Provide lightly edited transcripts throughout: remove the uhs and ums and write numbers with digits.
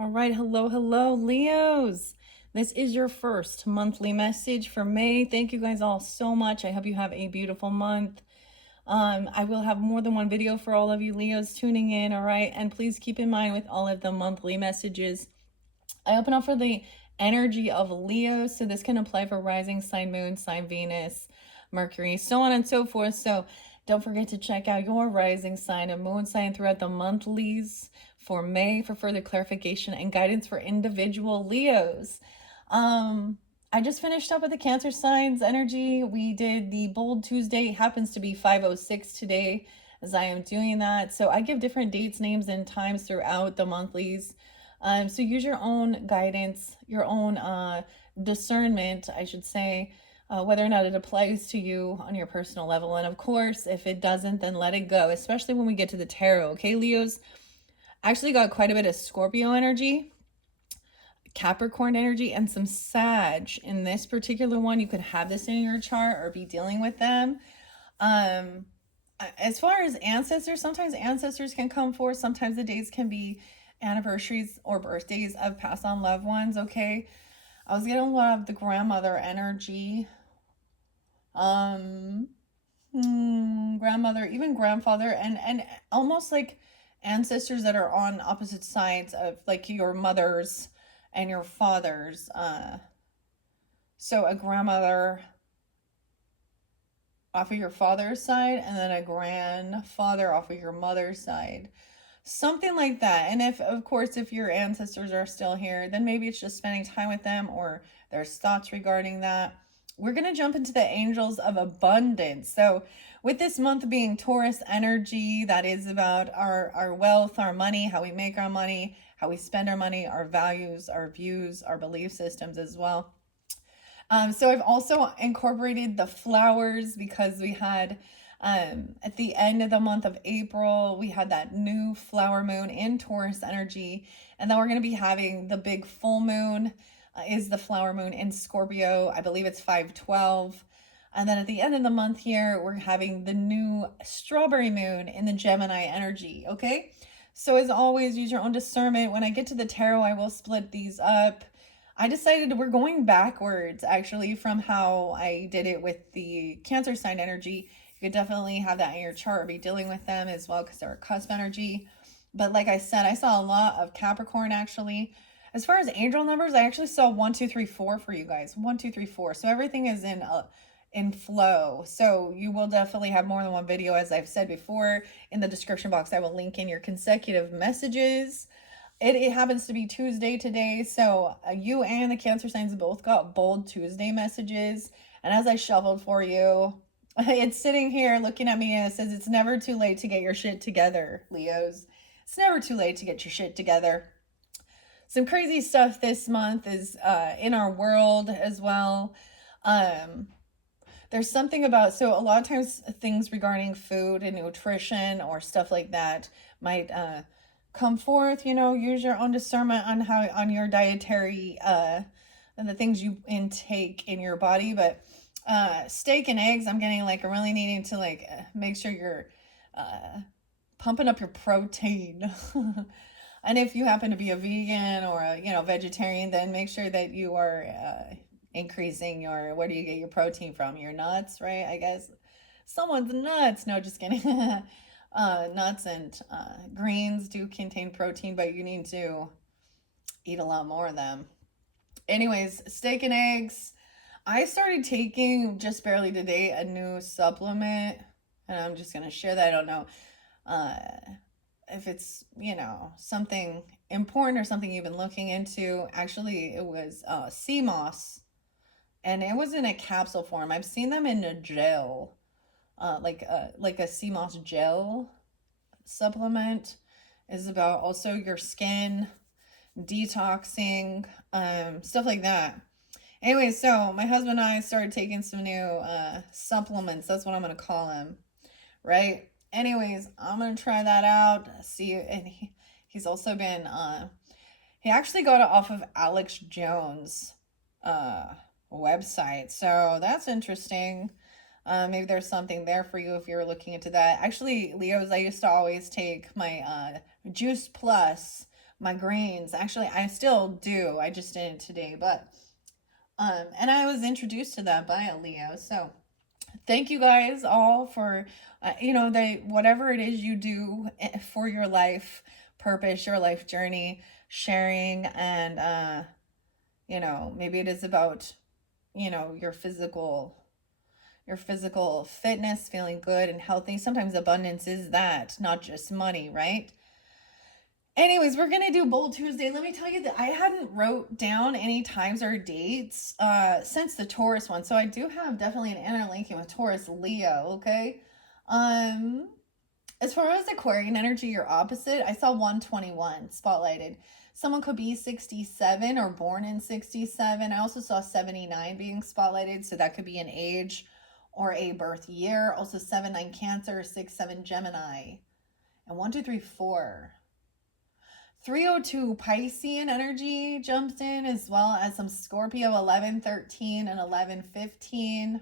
All right, hello, Leos. This is your first monthly message for May. Thank you guys all so much. I hope you have a beautiful month. I will have more than one video for all of you Leos tuning in, all right? And please keep in mind with all of the monthly messages, I open up for the energy of Leo, so this can apply for rising sign, moon sign, Venus, Mercury, so on and so forth. So don't forget to check out your rising sign and moon sign throughout the monthlies for May for further clarification and guidance for individual Leos. I just finished up with the Cancer signs energy. We did the Bold Tuesday. It happens to be 5:06 today as I am doing that. So I give different dates, names, and times throughout the monthlies. So use your own guidance, your own discernment, I should say, whether or not it applies to you on your personal level. And of course, if it doesn't, then let it go, especially when we get to the tarot. Okay, Leos? Actually got quite a bit of Scorpio energy, Capricorn energy, and some Sag in this particular one. You could have this in your chart or be dealing with them. As far as ancestors, sometimes ancestors can come forth. Sometimes the days can be anniversaries or birthdays of passed on loved ones. Okay, I was getting a lot of the grandmother energy. Grandmother, even grandfather, and almost like ancestors that are on opposite sides of like your mother's and your father's. So a grandmother off of your father's side, and then a grandfather off of your mother's side. Something like that. And if, of course, if your ancestors are still here, then maybe it's just spending time with them or there's thoughts regarding that. We're going to jump into the angels of abundance. So with this month being Taurus energy, that is about our wealth, our money, how we make our money, how we spend our money, our values, our views, our belief systems as well. So I've also incorporated the flowers because we had at the end of the month of April, we had that new flower moon in Taurus energy. And then we're going to be having the big full moon is the flower moon in Scorpio. I believe it's 5/12. And then at the end of the month here, we're having the new strawberry moon in the Gemini energy. Okay. So as always, use your own discernment. When I get to the tarot, I will split these up. I decided we're going backwards actually from how I did it with the Cancer sign energy. You could definitely have that in your chart or be dealing with them as well because they're a cusp energy. But like I said, I saw a lot of Capricorn actually. As far as angel numbers, I actually saw 1, 2, 3, 4 for you guys. 1, 2, 3, 4. So everything is in flow. So you will definitely have more than one video, as I've said before. In the description box, I will link in your consecutive messages. It happens to be Tuesday today, so you and the Cancer signs both got Bold Tuesday messages. And as I shuffled for you, it's sitting here looking at me and it says, it's never too late to get your shit together, Leos. It's never too late to get your shit together. Some crazy stuff this month is in our world as well. There's something about, so a lot of times things regarding food and nutrition or stuff like that might come forth, use your own discernment on how on your dietary and the things you intake in your body. But steak and eggs, I'm getting like really needing to like make sure you're pumping up your protein. And if you happen to be a vegan or a vegetarian, then make sure that you are increasing your, where do you get your protein from? Your nuts, right? I guess someone's nuts. No, just kidding. Nuts and greens do contain protein, but you need to eat a lot more of them. Anyways, steak and eggs. I started taking just barely today a new supplement, and I'm just gonna share that. I don't know if it's something important or something you've been looking into. Actually, it was sea moss, and it was in a capsule form. I've seen them in a gel. Like a sea moss gel supplement is about also your skin detoxing, stuff like that. Anyway, so my husband and I started taking some new supplements. That's what I'm gonna call them, right? Anyways, I'm gonna try that out. See, and he's also been he actually got it off of Alex Jones website, so that's interesting. Maybe there's something there for you if you're looking into that. Actually, Leos, I used to always take my Juice Plus my grains. Actually, I still do. I just didn't today, but and I was introduced to that by a Leo. So thank you guys all for you know, they whatever it is you do for your life purpose, your life journey, sharing, and you know, maybe it is about, you know, your physical fitness, feeling good and healthy. Sometimes abundance is that, not just money, right? Anyways, we're gonna do Bold Tuesday. Let me tell you that I hadn't wrote down any times or dates since the Taurus one. So I do have definitely an inner linking with Taurus Leo, okay? Um as far as Aquarian energy, your opposite, I saw 121 spotlighted. Someone could be 67 or born in 67. I also saw 79 being spotlighted, so that could be an age or a birth year. Also 7-9 Cancer, 6-7 Gemini, and 1-2-3-4. 302 Piscean energy jumps in, as well as some Scorpio 11-13 and 11-15.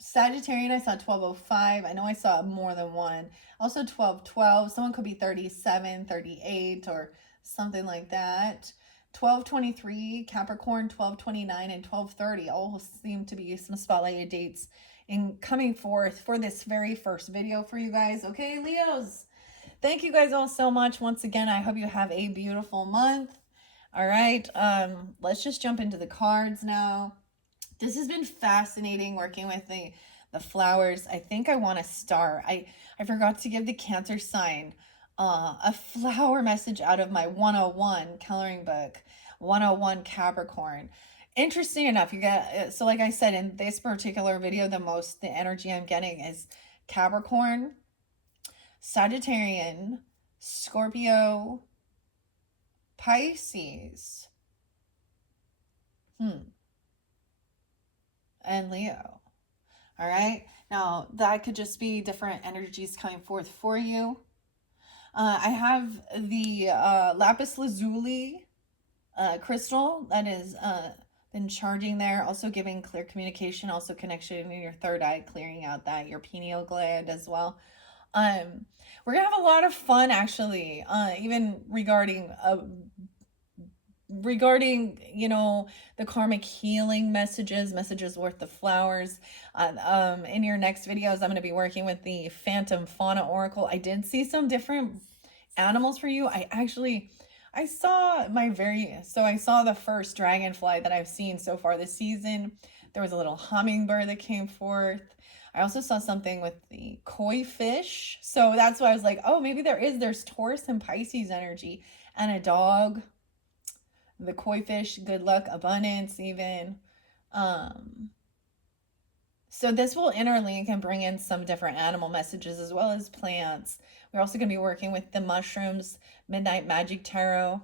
Sagittarian, I saw 1205. I know I saw more than one. Also 1212. Someone could be 37, 38, or something like that. 1223, Capricorn, 1229, and 1230 all seem to be some spotlighted dates in coming forth for this very first video for you guys. Okay, Leos, thank you guys all so much. Once again, I hope you have a beautiful month. All right, let's just jump into the cards now. This has been fascinating working with the flowers. I think I want to start. I forgot to give the Cancer sign a flower message out of my 101 coloring book, 101 Capricorn. Interesting enough, you get, so like I said, in this particular video, the energy I'm getting is Capricorn, Sagittarian, Scorpio, Pisces, and Leo. All right. Now that could just be different energies coming forth for you. I have the lapis lazuli crystal that is been charging there, also giving clear communication, also connection in your third eye, clearing out that your pineal gland as well. We're gonna have a lot of fun actually, even regarding, you know, the karmic healing messages worth the flowers. In your next videos, I'm going to be working with the Phantom Fauna Oracle. I did see some different animals for you. I saw I saw the first dragonfly that I've seen so far this season. There was a little hummingbird that came forth. I also saw something with the koi fish. So that's why I was like, oh, maybe there's Taurus and Pisces energy, and a dog. The koi fish, good luck, abundance, even. So this will interlink and bring in some different animal messages as well as plants. We're also going to be working with the mushrooms, Midnight Magic Tarot,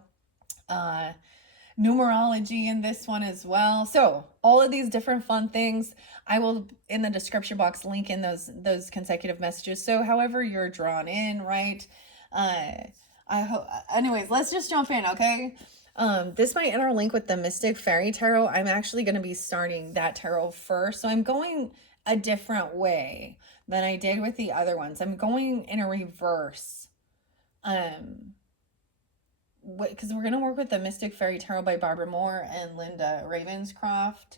numerology in this one as well. So all of these different fun things, I will in the description box link in those consecutive messages. So however you're drawn in, right? I hope. Anyways, let's just jump in, okay? This might interlink with the Mystic Fairy Tarot. I'm actually going to be starting that tarot first. So I'm going a different way than I did with the other ones. I'm going in a reverse. Because we're going to work with the Mystic Fairy Tarot by Barbara Moore and Linda Ravenscroft.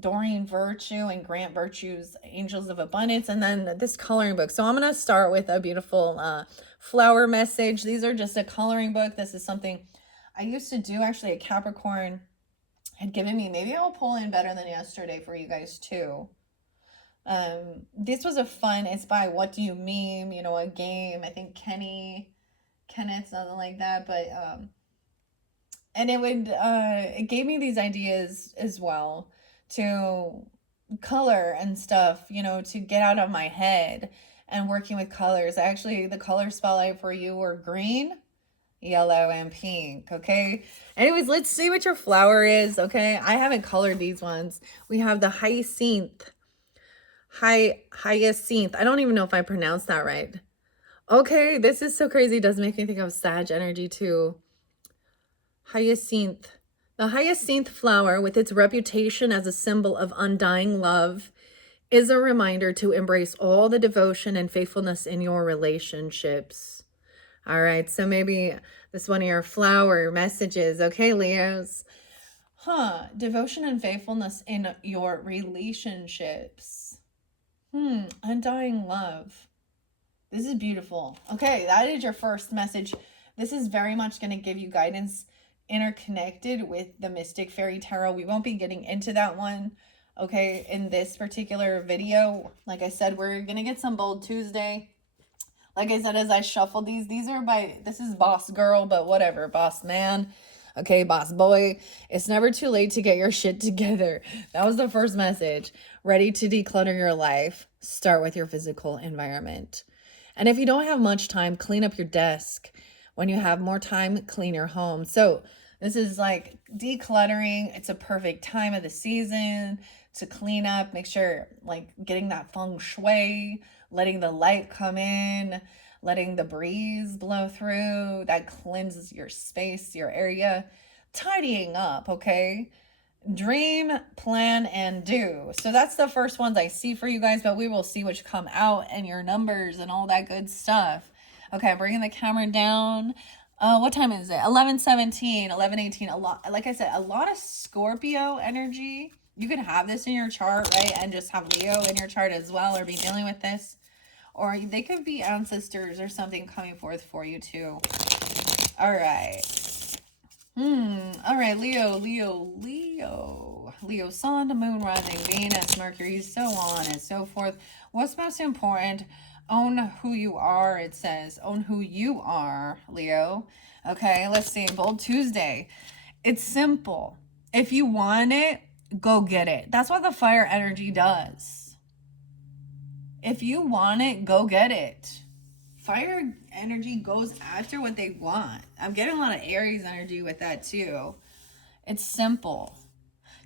Doreen Virtue and Grant Virtue's Angels of Abundance, and then this coloring book. So I'm going to start with a beautiful flower message. These are just a coloring book. This is something I used to do, actually. A Capricorn had given me. Maybe I'll pull in better than yesterday for you guys too. This was a fun, it's by What Do You Meme, you know, a game. I think Kenneth, something like that. But and it gave me these ideas as well to color and stuff, you know, to get out of my head and working with colors. Actually, the color spotlight for you were green, yellow, and pink, okay? Anyways, let's see what your flower is, okay? I haven't colored these ones. We have the hyacinth. Hyacinth. I don't even know if I pronounced that right. Okay, this is so crazy. It does make me think of Sag energy too. Hyacinth. The hyacinth flower, with its reputation as a symbol of undying love, is a reminder to embrace all the devotion and faithfulness in your relationships. All right, so maybe this one of your flower messages. Okay, Leos. Devotion and faithfulness in your relationships. Undying love. This is beautiful. Okay, that is your first message. This is very much going to give you guidance interconnected with the Mystic Fairy Tarot. We won't be getting into that one, okay, in this particular video. Like I said, we're going to get some Bold Tuesday. Like I said, as I shuffle these are by, this is Boss Girl, but whatever, Boss Man. Okay, Boss Boy. It's never too late to get your shit together. That was the first message. Ready to declutter your life. Start with your physical environment. And if you don't have much time, clean up your desk. When you have more time, clean your home. So this is like decluttering. It's a perfect time of the season to clean up. Make sure like getting that feng shui, letting the light come in, letting the breeze blow through. That cleanses your space, your area. Tidying up, okay? Dream, plan, and do. So that's the first ones I see for you guys, but we will see which come out and your numbers and all that good stuff. Okay, I'm bringing the camera down. What time is it? 11:17, 11:18. A lot, like I said, a lot of Scorpio energy. You could have this in your chart, right? And just have Leo in your chart as well, or be dealing with this. Or they could be ancestors or something coming forth for you too. All right. All right, Leo, Sun, the Moon, rising, Venus, Mercury, so on and so forth. What's most important? Own who you are, it says. Own who you are, Leo. Okay, let's see. Bold Tuesday. It's simple. If you want it, go get it. That's what the fire energy does. If you want it, go get it. Fire energy goes after what they want. I'm getting a lot of Aries energy with that too. It's simple.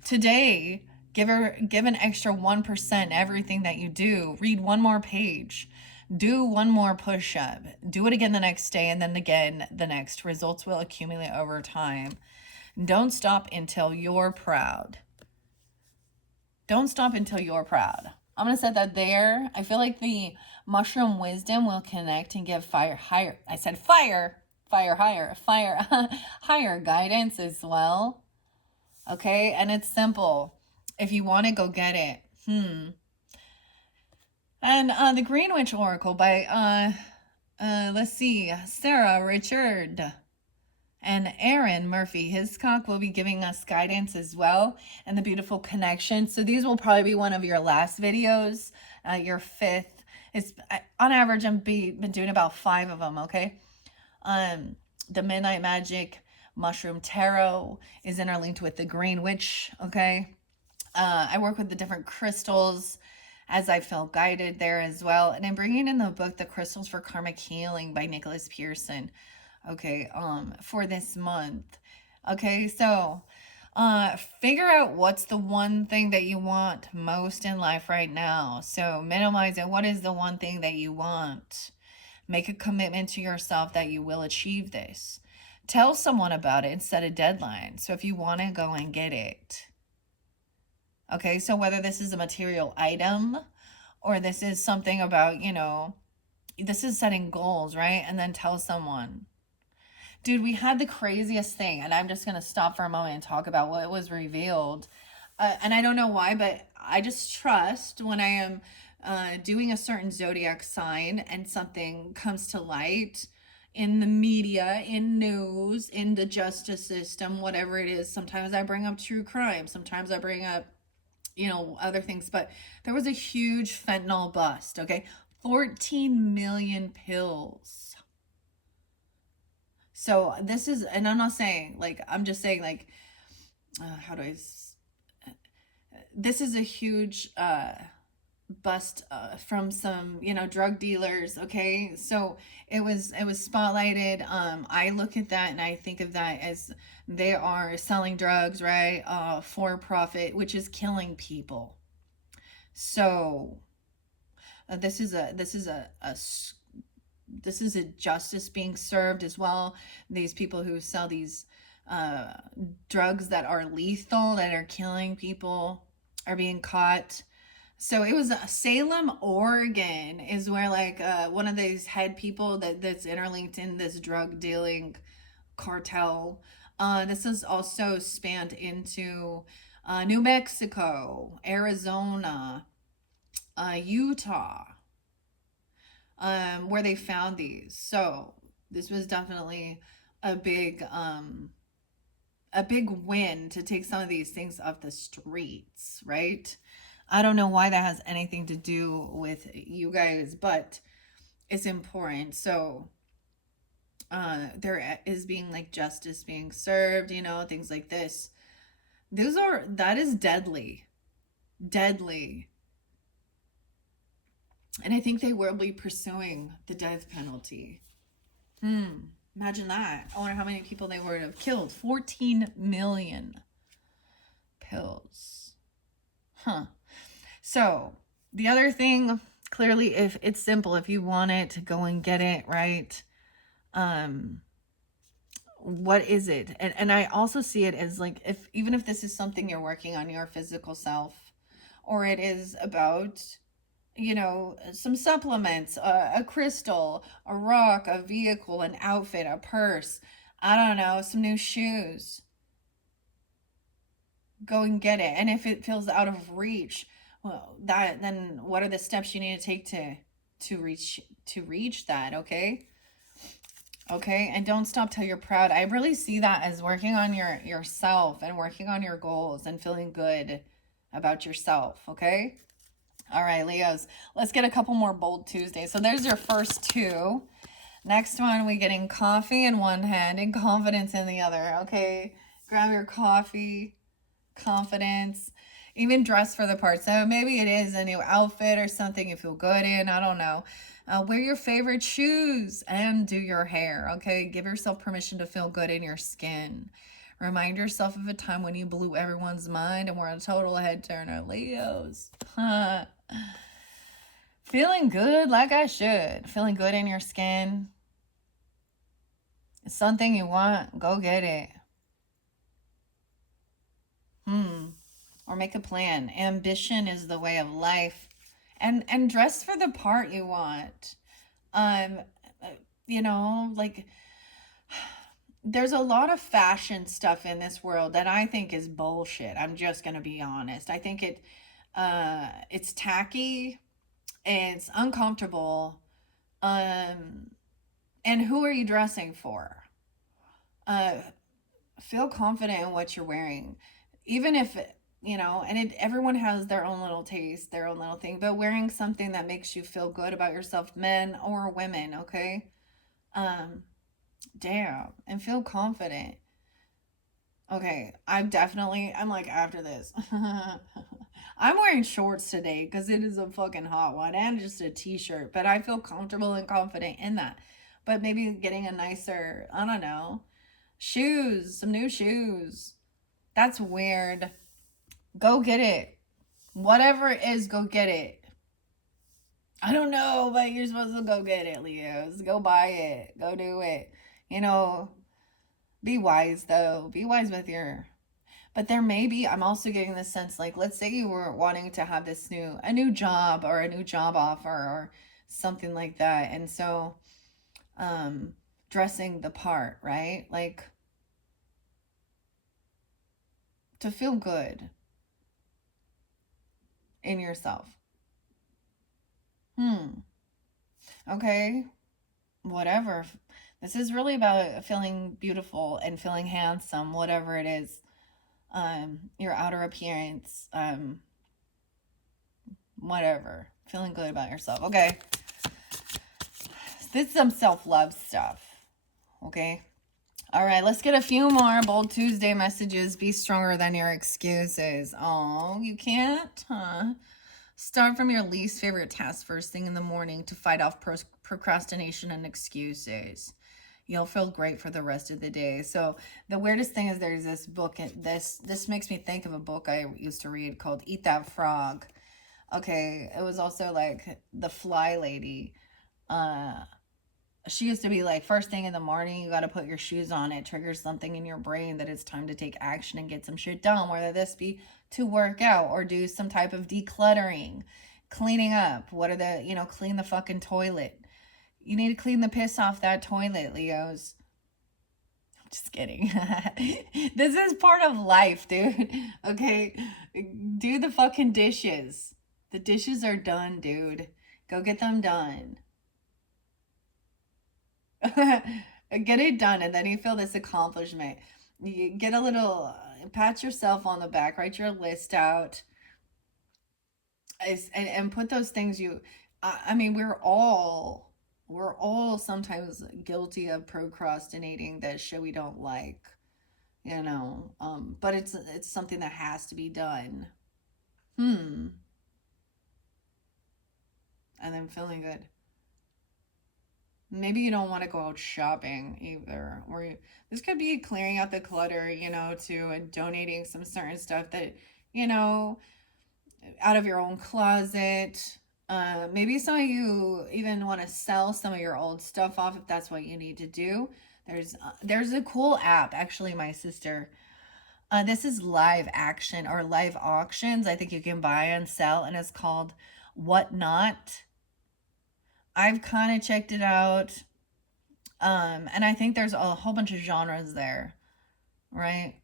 Today, give an extra 1% everything that you do. Read one more page. Do one more push-up. Do it again the next day and then again the next. Results will accumulate over time. Don't stop until you're proud. Don't stop until you're proud. I'm going to set that there. I feel like the mushroom wisdom will connect and give fire higher. I said fire higher guidance as well. Okay. And it's simple. If you want to go get it. And the Green Witch Oracle by, let's see, Sarah Richard and Aaron Murphy Hiscock will be giving us guidance as well, and the beautiful connection. So these will probably be one of your last videos, your fifth. It's on average, I've been doing about 5 of them, okay? The Midnight Magic Mushroom Tarot is interlinked with the Green Witch, okay? I work with the different crystals as I feel guided there as well. And I'm bringing in the book, The Crystals for Karmic Healing by Nicholas Pearson, okay, for this month. Okay, so figure out what's the one thing that you want most in life right now. So minimize it. What is the one thing that you want? Make a commitment to yourself that you will achieve this. Tell someone about it and set a deadline. So if you want to go and get it. Okay, so whether this is a material item or this is something about, you know, this is setting goals, right? And then tell someone. Dude, we had the craziest thing, and I'm just going to stop for a moment and talk about what was revealed. And I don't know why, but I just trust when I am doing a certain zodiac sign and something comes to light in the media, in news, in the justice system, whatever it is. Sometimes I bring up true crime. Sometimes I bring up, you know, other things. But there was a huge fentanyl bust, okay? 14 million pills. So this is, and I'm not saying, like, I'm just saying, like, this is a huge bust from some, you know, drug dealers, okay? So it was spotlighted. I look at that and I think of that as they are selling drugs, right? For profit, which is killing people. So this is a justice being served as well. These people who sell these drugs that are lethal, that are killing people, are being caught. So it was Salem, Oregon is where like one of these head people that's interlinked in this drug dealing cartel. This is also spanned into New Mexico, Arizona, Utah, where they found these. So this was definitely a big um, a big win to take some of these things off the streets, right? I don't know why that has anything to do with you guys, but it's important. So there is being like justice being served, you know, things like this. That is deadly. Deadly. And I think they will be pursuing the death penalty. Imagine that. I wonder how many people they would have killed. 14 million pills. Huh. So the other thing, clearly, if it's simple, if you want it, go and get it, right? What is it? And I also see it as like, if even if this is something you're working on your physical self, or it is about, you know, some supplements, a crystal, a rock, a vehicle, an outfit, a purse, I don't know, some new shoes, go and get it. And if it feels out of reach, well, then what are the steps you need to take to reach that? Okay. And don't stop till you're proud. I really see that as working on yourself and working on your goals and feeling good about yourself. Okay. All right, Leos, let's get a couple more bold Tuesdays. So there's your first two. Next one, we getting coffee in one hand and confidence in the other. Okay, grab your coffee, confidence, even dress for the part. So maybe it is a new outfit or something you feel good in. I don't know. Wear your favorite shoes and do your hair. Okay, give yourself permission to feel good in your skin. Remind yourself of a time when you blew everyone's mind and were a total head turner. Leos. Feeling good like I should. Feeling good in your skin. It's something you want. Go get it. Or make a plan. Ambition is the way of life. And dress for the part you want. You know, like there's a lot of fashion stuff in this world that I think is bullshit. I'm just gonna be honest. I think it's tacky, it's uncomfortable, and who are you dressing for? Feel confident in what you're wearing, even if you know, and everyone has their own little taste, their own little thing, but wearing something that makes you feel good about yourself, men or women, okay? Damn, and feel confident. Okay, I'm like after this. I'm wearing shorts today because it is a fucking hot one and just a t-shirt, but I feel comfortable and confident in that. But maybe getting a nicer, I don't know, shoes, some new shoes. That's weird. Go get it. Whatever it is, go get it. I don't know, but you're supposed to go get it, Leos. Go buy it. Go do it. You know, be wise though. Be wise with your. But there may be, I'm also getting this sense like, let's say you were wanting to have a new job or a new job offer or something like that. And so, dressing the part, right? Like, to feel good in yourself. Okay. Whatever. This is really about feeling beautiful and feeling handsome, whatever it is. Your outer appearance, whatever. Feeling good about yourself. Okay. This is some self-love stuff. Okay. All right, let's get a few more Bold Tuesday messages. Be stronger than your excuses. Oh, you can't, huh? Start from your least favorite task first thing in the morning to fight off procrastination and excuses. You'll feel great for the rest of the day. So the weirdest thing is there's this book, and this makes me think of a book I used to read called Eat That Frog. Okay, it was also like The Fly Lady. She used to be like, first thing in the morning, you got to put your shoes on. It triggers something in your brain that it's time to take action and get some shit done, whether this be to work out or do some type of decluttering, cleaning up. What are the, clean the fucking toilet. You need to clean the piss off that toilet, Leos. Just kidding. This is part of life, dude. Okay? Do the fucking dishes. The dishes are done, dude. Go get them done. Get it done, and then you feel this accomplishment. You get a little, pat yourself on the back, write your list out, and put those things I mean, we're all sometimes guilty of procrastinating that shit we don't like, but it's something that has to be done. And then feeling good. Maybe you don't want to go out shopping either, or this could be clearing out the clutter, to and donating some certain stuff that, out of your own closet. Maybe some of you even want to sell some of your old stuff off if that's what you need to do. There's a cool app, actually, my sister. This is Live Action or Live Auctions. I think you can buy and sell, and it's called Whatnot. I've kind of checked it out. And I think there's a whole bunch of genres there, right?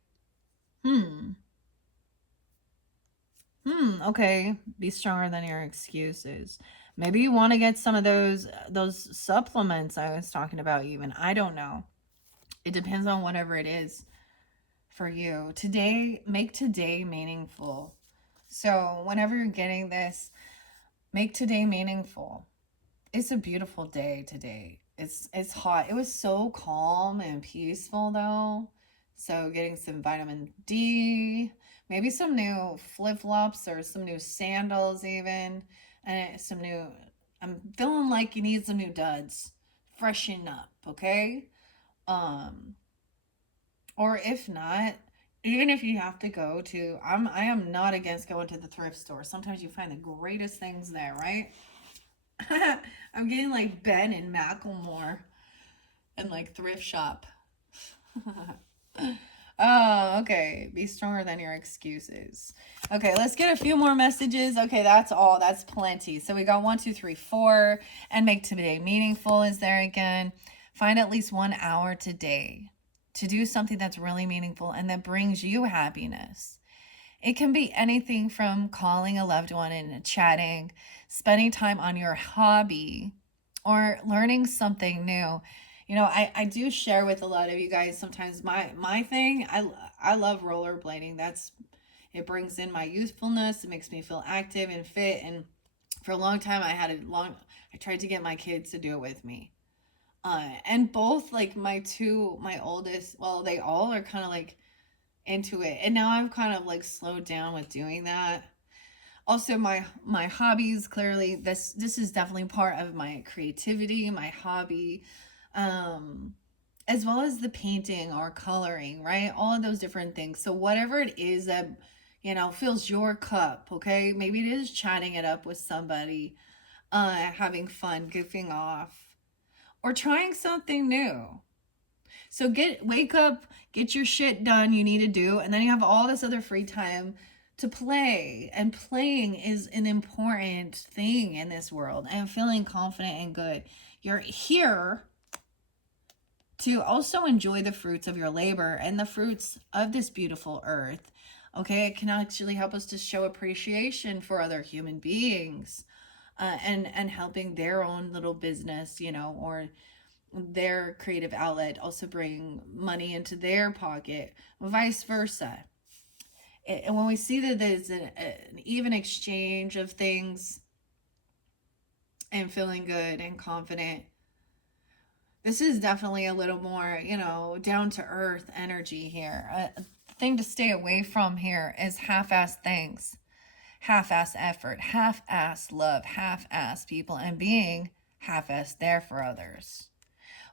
Okay. Be stronger than your excuses. Maybe you want to get some of those supplements I was talking about even. I don't know. It depends on whatever it is for you. Today, make today meaningful. So, whenever you're getting this, make today meaningful. It's a beautiful day today. It's hot. It was so calm and peaceful though. So getting some vitamin D, maybe some new flip-flops or some new sandals even, and some new, I'm feeling like you need some new duds. Freshen up, okay? Or if not, even if you have to go to, I am not against going to the thrift store. Sometimes you find the greatest things there, right? I'm getting like Ben and Macklemore and like thrift shop. Oh, okay. Be stronger than your excuses. Okay, let's get a few more messages. Okay, that's all. That's plenty. So we got 1, 2, 3, 4. And make today meaningful is there again. Find at least 1 hour today to do something that's really meaningful and that brings you happiness. It can be anything from calling a loved one and chatting, spending time on your hobby, or learning something new. I do share with a lot of you guys sometimes my thing. I love rollerblading. It brings in my youthfulness. It makes me feel active and fit. And for a long time, I tried to get my kids to do it with me. And both like my oldest, well, they all are kind of like into it, and now I've kind of like slowed down with doing that. Also, my hobbies, clearly this is definitely part of my creativity, my hobby, as well as the painting or coloring, right? All of those different things. So whatever it is that fills your cup, okay? Maybe it is chatting it up with somebody, having fun, goofing off, or trying something new. So wake up, get your shit done you need to do, and then you have all this other free time to play. And playing is an important thing in this world. And feeling confident and good. You're here to also enjoy the fruits of your labor and the fruits of this beautiful earth. Okay, it can actually help us to show appreciation for other human beings, and helping their own little business, or their creative outlet also bring money into their pocket, vice versa. And when we see that there's an even exchange of things and feeling good and confident, this is definitely a little more, down to earth energy here. A thing to stay away from here is half-ass things, half-ass effort, half-ass love, half-ass people, and being half-ass there for others.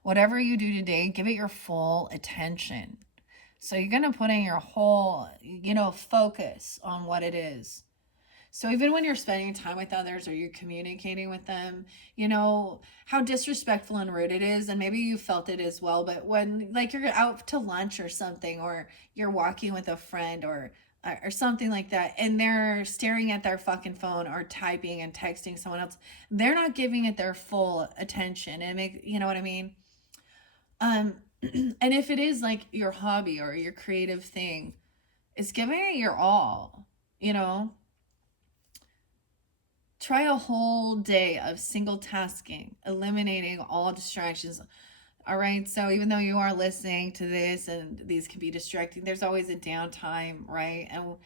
Whatever you do today, give it your full attention. So you're going to put in your whole, focus on what it is. So even when you're spending time with others or you're communicating with them, how disrespectful and rude it is. And maybe you felt it as well. But when like you're out to lunch or something, or you're walking with a friend, or or something like that, and they're staring at their fucking phone or typing and texting someone else, they're not giving it their full attention. And make, you know what I mean? um and if it is like your hobby or your creative thing, it's giving it your all, you know. Try a whole day of single tasking, eliminating all distractions. All right. So even though you are listening to this and these can be distracting, there's always a downtime, right? And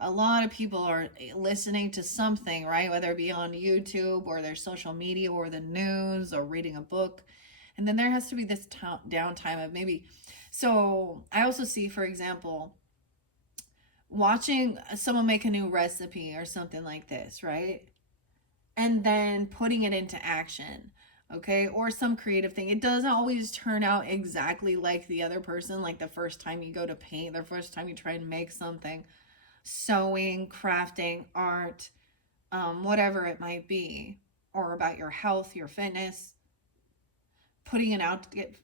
a lot of people are listening to something, right? Whether it be on YouTube or their social media or the news or reading a book. And then there has to be this downtime of maybe. So I also see, for example, watching someone make a new recipe or something like this, right? And then putting it into action, okay? Or some creative thing. It doesn't always turn out exactly like the other person, like the first time you go to paint, the first time you try and make something, sewing, crafting, art, whatever it might be, or about your health, your fitness, putting an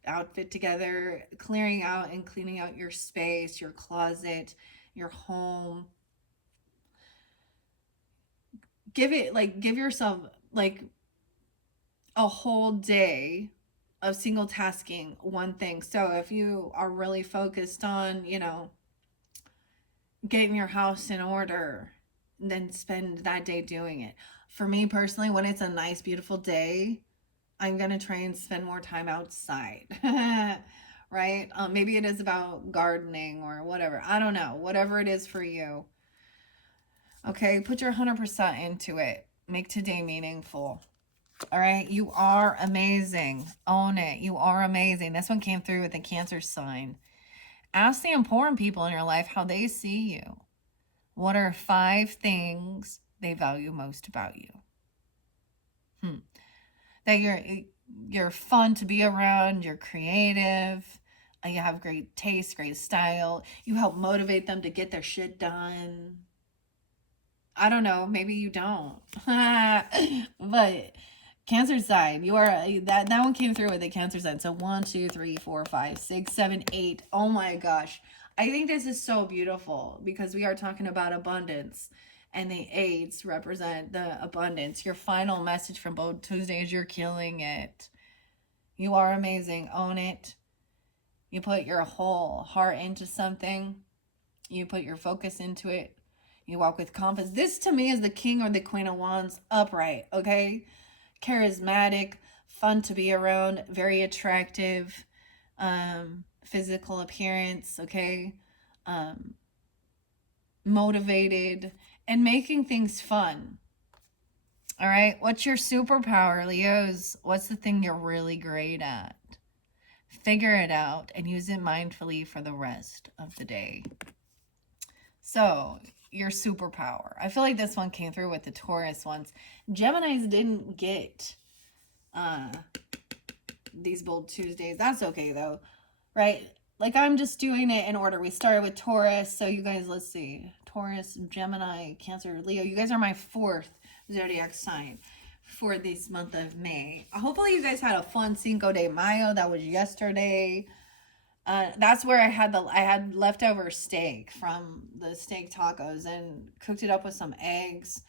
outfit together, clearing out and cleaning out your space, your closet, your home. Give yourself like a whole day of single tasking one thing. So if you are really focused on, you know, getting your house in order, then spend that day doing it. For me personally, when it's a nice, beautiful day, I'm going to try and spend more time outside. Right? Maybe it is about gardening or whatever. I don't know. Whatever it is for you. Okay? Put your 100% into it. Make today meaningful. All right? You are amazing. Own it. You are amazing. This one came through with the Cancer sign. Ask the important people in your life how they see you. What are 5 things they value most about you? That you're fun to be around, you're creative, you have great taste, great style, you help motivate them to get their shit done. I don't know, maybe you don't. But Cancer sign, you are that one came through with the Cancer sign. So 1, 2, 3, 4, 5, 6, 7, 8. Oh my gosh. I think this is so beautiful because we are talking about abundance. And the 8s represent the abundance. Your final message from both Tuesdays, you're killing it. You are amazing. Own it. You put your whole heart into something. You put your focus into it. You walk with confidence. This to me is the King or the Queen of Wands upright, okay? Charismatic, fun to be around, very attractive, physical appearance, okay? Motivated, and making things fun. All right, what's your superpower, Leos? What's the thing you're really great at? Figure it out and use it mindfully for the rest of the day. So, your superpower. I feel like this one came through with the Taurus ones. Geminis didn't get these bold Tuesdays. That's okay though, right? Like I'm just doing it in order. We started with Taurus, so you guys, let's see. Taurus, Gemini, Cancer, Leo. You guys are my 4th zodiac sign for this month of May. Hopefully you guys had a fun Cinco de Mayo. That was yesterday. That's where I had leftover steak from the steak tacos and cooked it up with some eggs.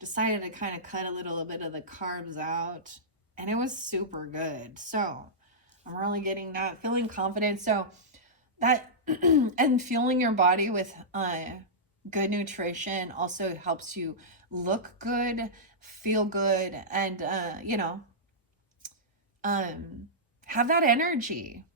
Decided to kind of cut a little bit of the carbs out, and it was super good. So I'm really getting that, feeling confident. So that and fueling your body with good nutrition also helps you look good, feel good, and you know, have that energy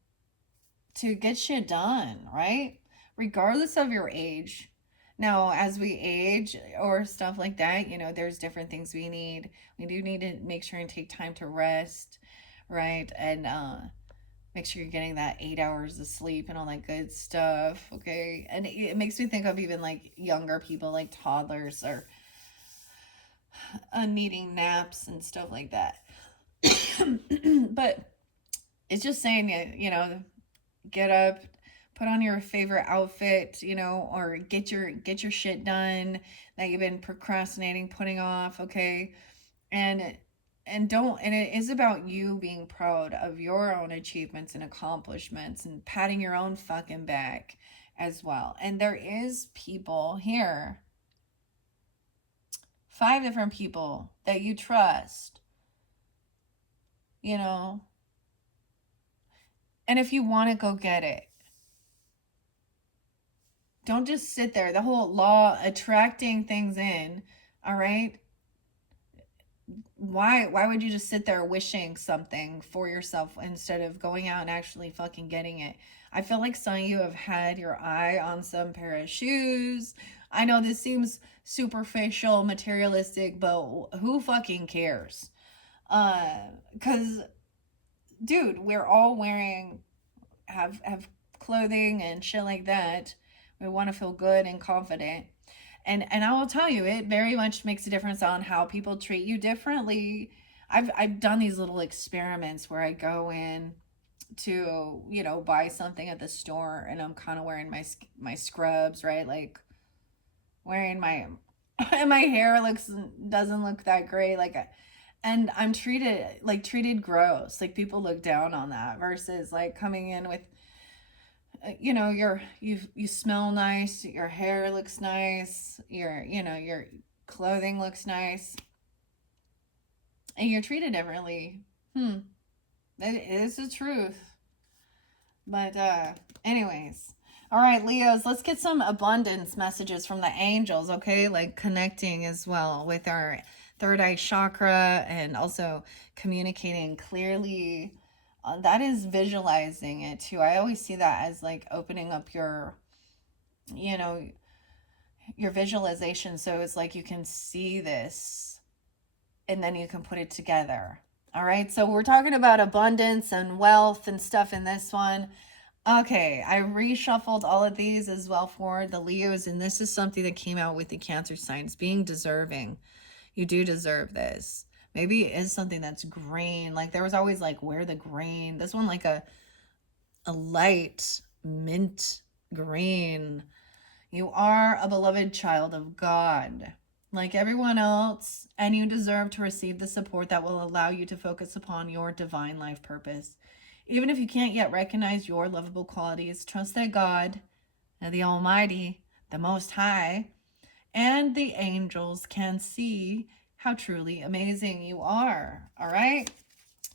to get shit done, right? Regardless of your age. Now, as we age or stuff like that, you know, there's different things we need. We do need to make sure and take time to rest, right? And make sure you're getting that 8 hours of sleep and all that good stuff, okay? And it makes me think of even like younger people, like toddlers, or needing naps and stuff like that. But it's just saying, you know, get up, put on your favorite outfit, you know, or get your shit done that you've been procrastinating, putting off, okay? And it is about you being proud of your own achievements and accomplishments and patting your own fucking back as well. And there is people here, 5 different people that you trust, you know. And if you want it, go get it. Don't just sit there. The whole law attracting things in, all right? Why would you just sit there wishing something for yourself instead of going out and actually fucking getting it? I feel like some of you have had your eye on some pair of shoes. I know this seems superficial, materialistic, but who fucking cares? Cuz dude, we're all wearing have clothing and shit like that. We want to feel good and confident. And I will tell you, it very much makes a difference on how people treat you differently. I've done these little experiments where I go in to, you know, buy something at the store, and I'm kind of wearing my scrubs, right? Like wearing my and my hair doesn't look that great, like, and I'm treated gross. Like people look down on that versus like coming in with, you know, you smell nice, your hair looks nice, your clothing looks nice, and you're treated differently. It is the truth. But anyways, all right, Leos, let's get some abundance messages from the angels, okay? Like connecting as well with our third eye chakra, and also communicating clearly. That is visualizing it too. I always see that as like opening up your, you know, your visualization. So it's like you can see this and then you can put it together. All right. So we're talking about abundance and wealth and stuff in this one. Okay. I reshuffled all of these as well for the Leos. And this is something that came out with the Cancer signs, being deserving. You do deserve this. Maybe it is something that's green. Like there was always like, wear the green. This one, like a light mint green. You are a beloved child of God, like everyone else, and you deserve to receive the support that will allow you to focus upon your divine life purpose. Even if you can't yet recognize your lovable qualities, trust that God, the Almighty, the Most High, and the angels can see how truly amazing you are. All right.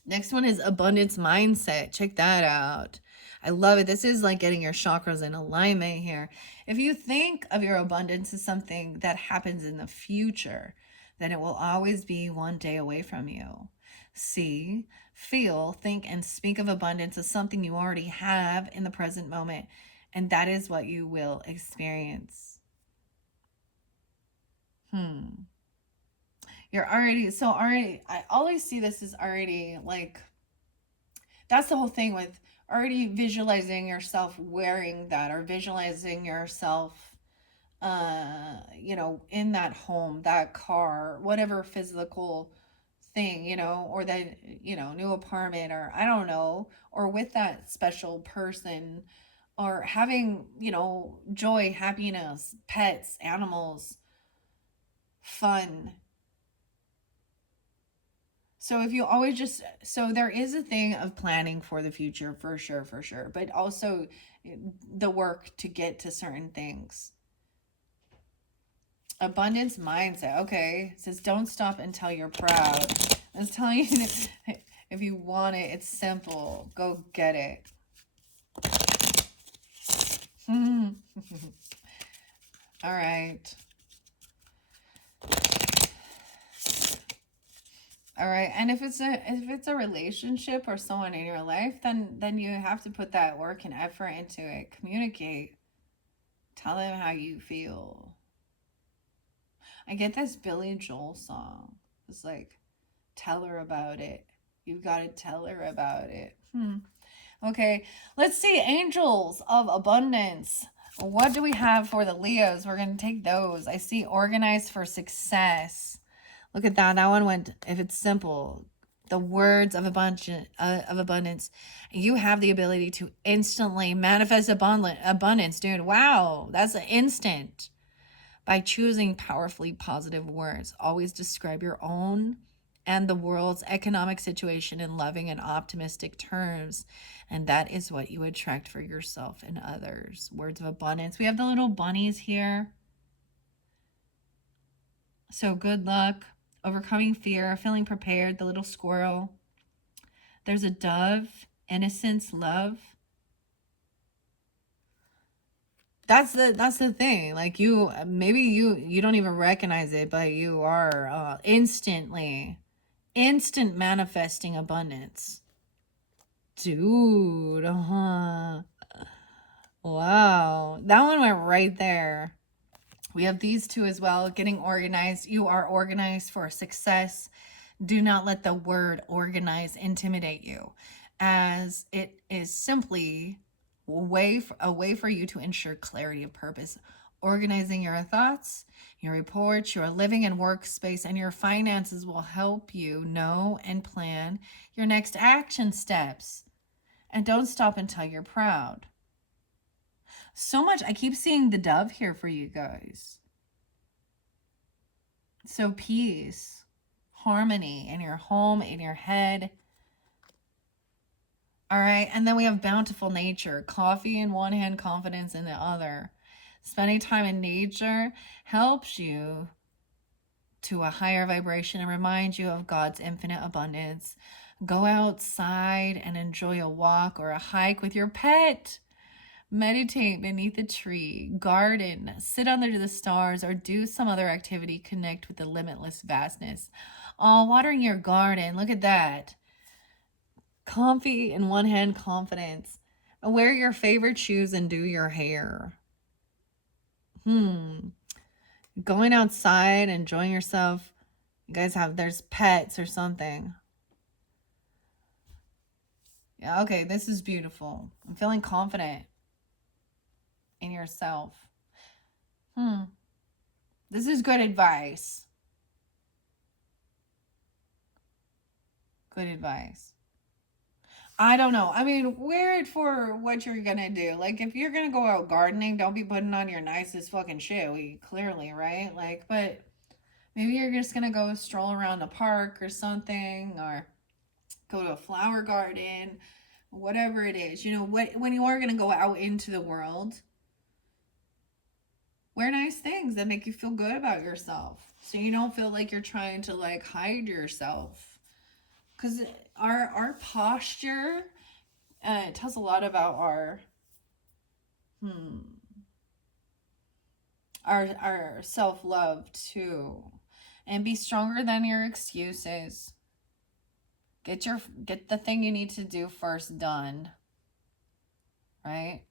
Next one is abundance mindset. Check that out. I love it. This is like getting your chakras in alignment here. If you think of your abundance as something that happens in the future, then it will always be one day away from you. See, feel, think, and speak of abundance as something you already have in the present moment, and that is what you will experience. You're already, I always see this as already like, that's the whole thing with already visualizing yourself wearing that, or visualizing yourself, you know, in that home, that car, whatever physical thing, you know, or that, you know, new apartment, or I don't know, or with that special person, or having, you know, joy, happiness, pets, animals, fun. So if you always just, so there is a thing of planning for the future, for sure, but also the work to get to certain things. Abundance mindset. Okay. It says don't stop until you're proud. It's telling you that if you want it, it's simple. Go get it. All right. All right. And if it's a relationship or someone in your life, then you have to put that work and effort into it. Communicate. Tell them how you feel. I get this Billy Joel song. It's like, tell her about it. You've got to tell her about it. Okay. Let's see. Angels of abundance. What do we have for the Leos? We're going to take those. I see organized for success. Look at that. That one went, if it's simple, the words of abundance. You have the ability to instantly manifest abundance, dude. Wow. That's an instant. By choosing powerfully positive words. Always describe your own and the world's economic situation in loving and optimistic terms. And that is what you attract for yourself and others. Words of abundance. We have the little bunnies here. So good luck, overcoming fear, feeling prepared, the little squirrel. There's a dove, innocence, love. That's the thing. Like maybe you don't even recognize it, but you are instant manifesting abundance. Dude, wow. That one went right there. We have these two as well. Getting organized. You are organized for success. Do not let the word organize intimidate you, as it is simply a way for you to ensure clarity of purpose. Organizing your thoughts, your reports, your living and workspace, and your finances will help you know and plan your next action steps. And don't stop until you're proud. So much. I keep seeing the dove here for you guys. So peace, harmony in your home, in your head. All right. And then we have bountiful nature. Coffee in one hand, confidence in the other. Spending time in nature helps you to a higher vibration and reminds you of God's infinite abundance. Go outside and enjoy a walk or a hike with your pet. Meditate beneath a tree, garden, sit under the stars, or do some other activity. Connect with the limitless vastness. Oh, watering your garden. Look at that. Comfy in one hand, confidence. Wear your favorite shoes and do your hair. Going outside, enjoying yourself. You guys there's pets or something. Yeah, okay, this is beautiful. I'm feeling confident in yourself. This is good advice. Good advice. I don't know. I mean, wear it for what you're gonna do. Like, if you're gonna go out gardening, don't be putting on your nicest fucking shit. Clearly, right? Like, but maybe you're just gonna go stroll around the park or something, or go to a flower garden, whatever it is. You know, when you are gonna go out into the world, wear nice things that make you feel good about yourself, so you don't feel like you're trying to like hide yourself. Because our posture it tells a lot about our self-love too. And be stronger than your excuses. Get the thing you need to do first done. Right?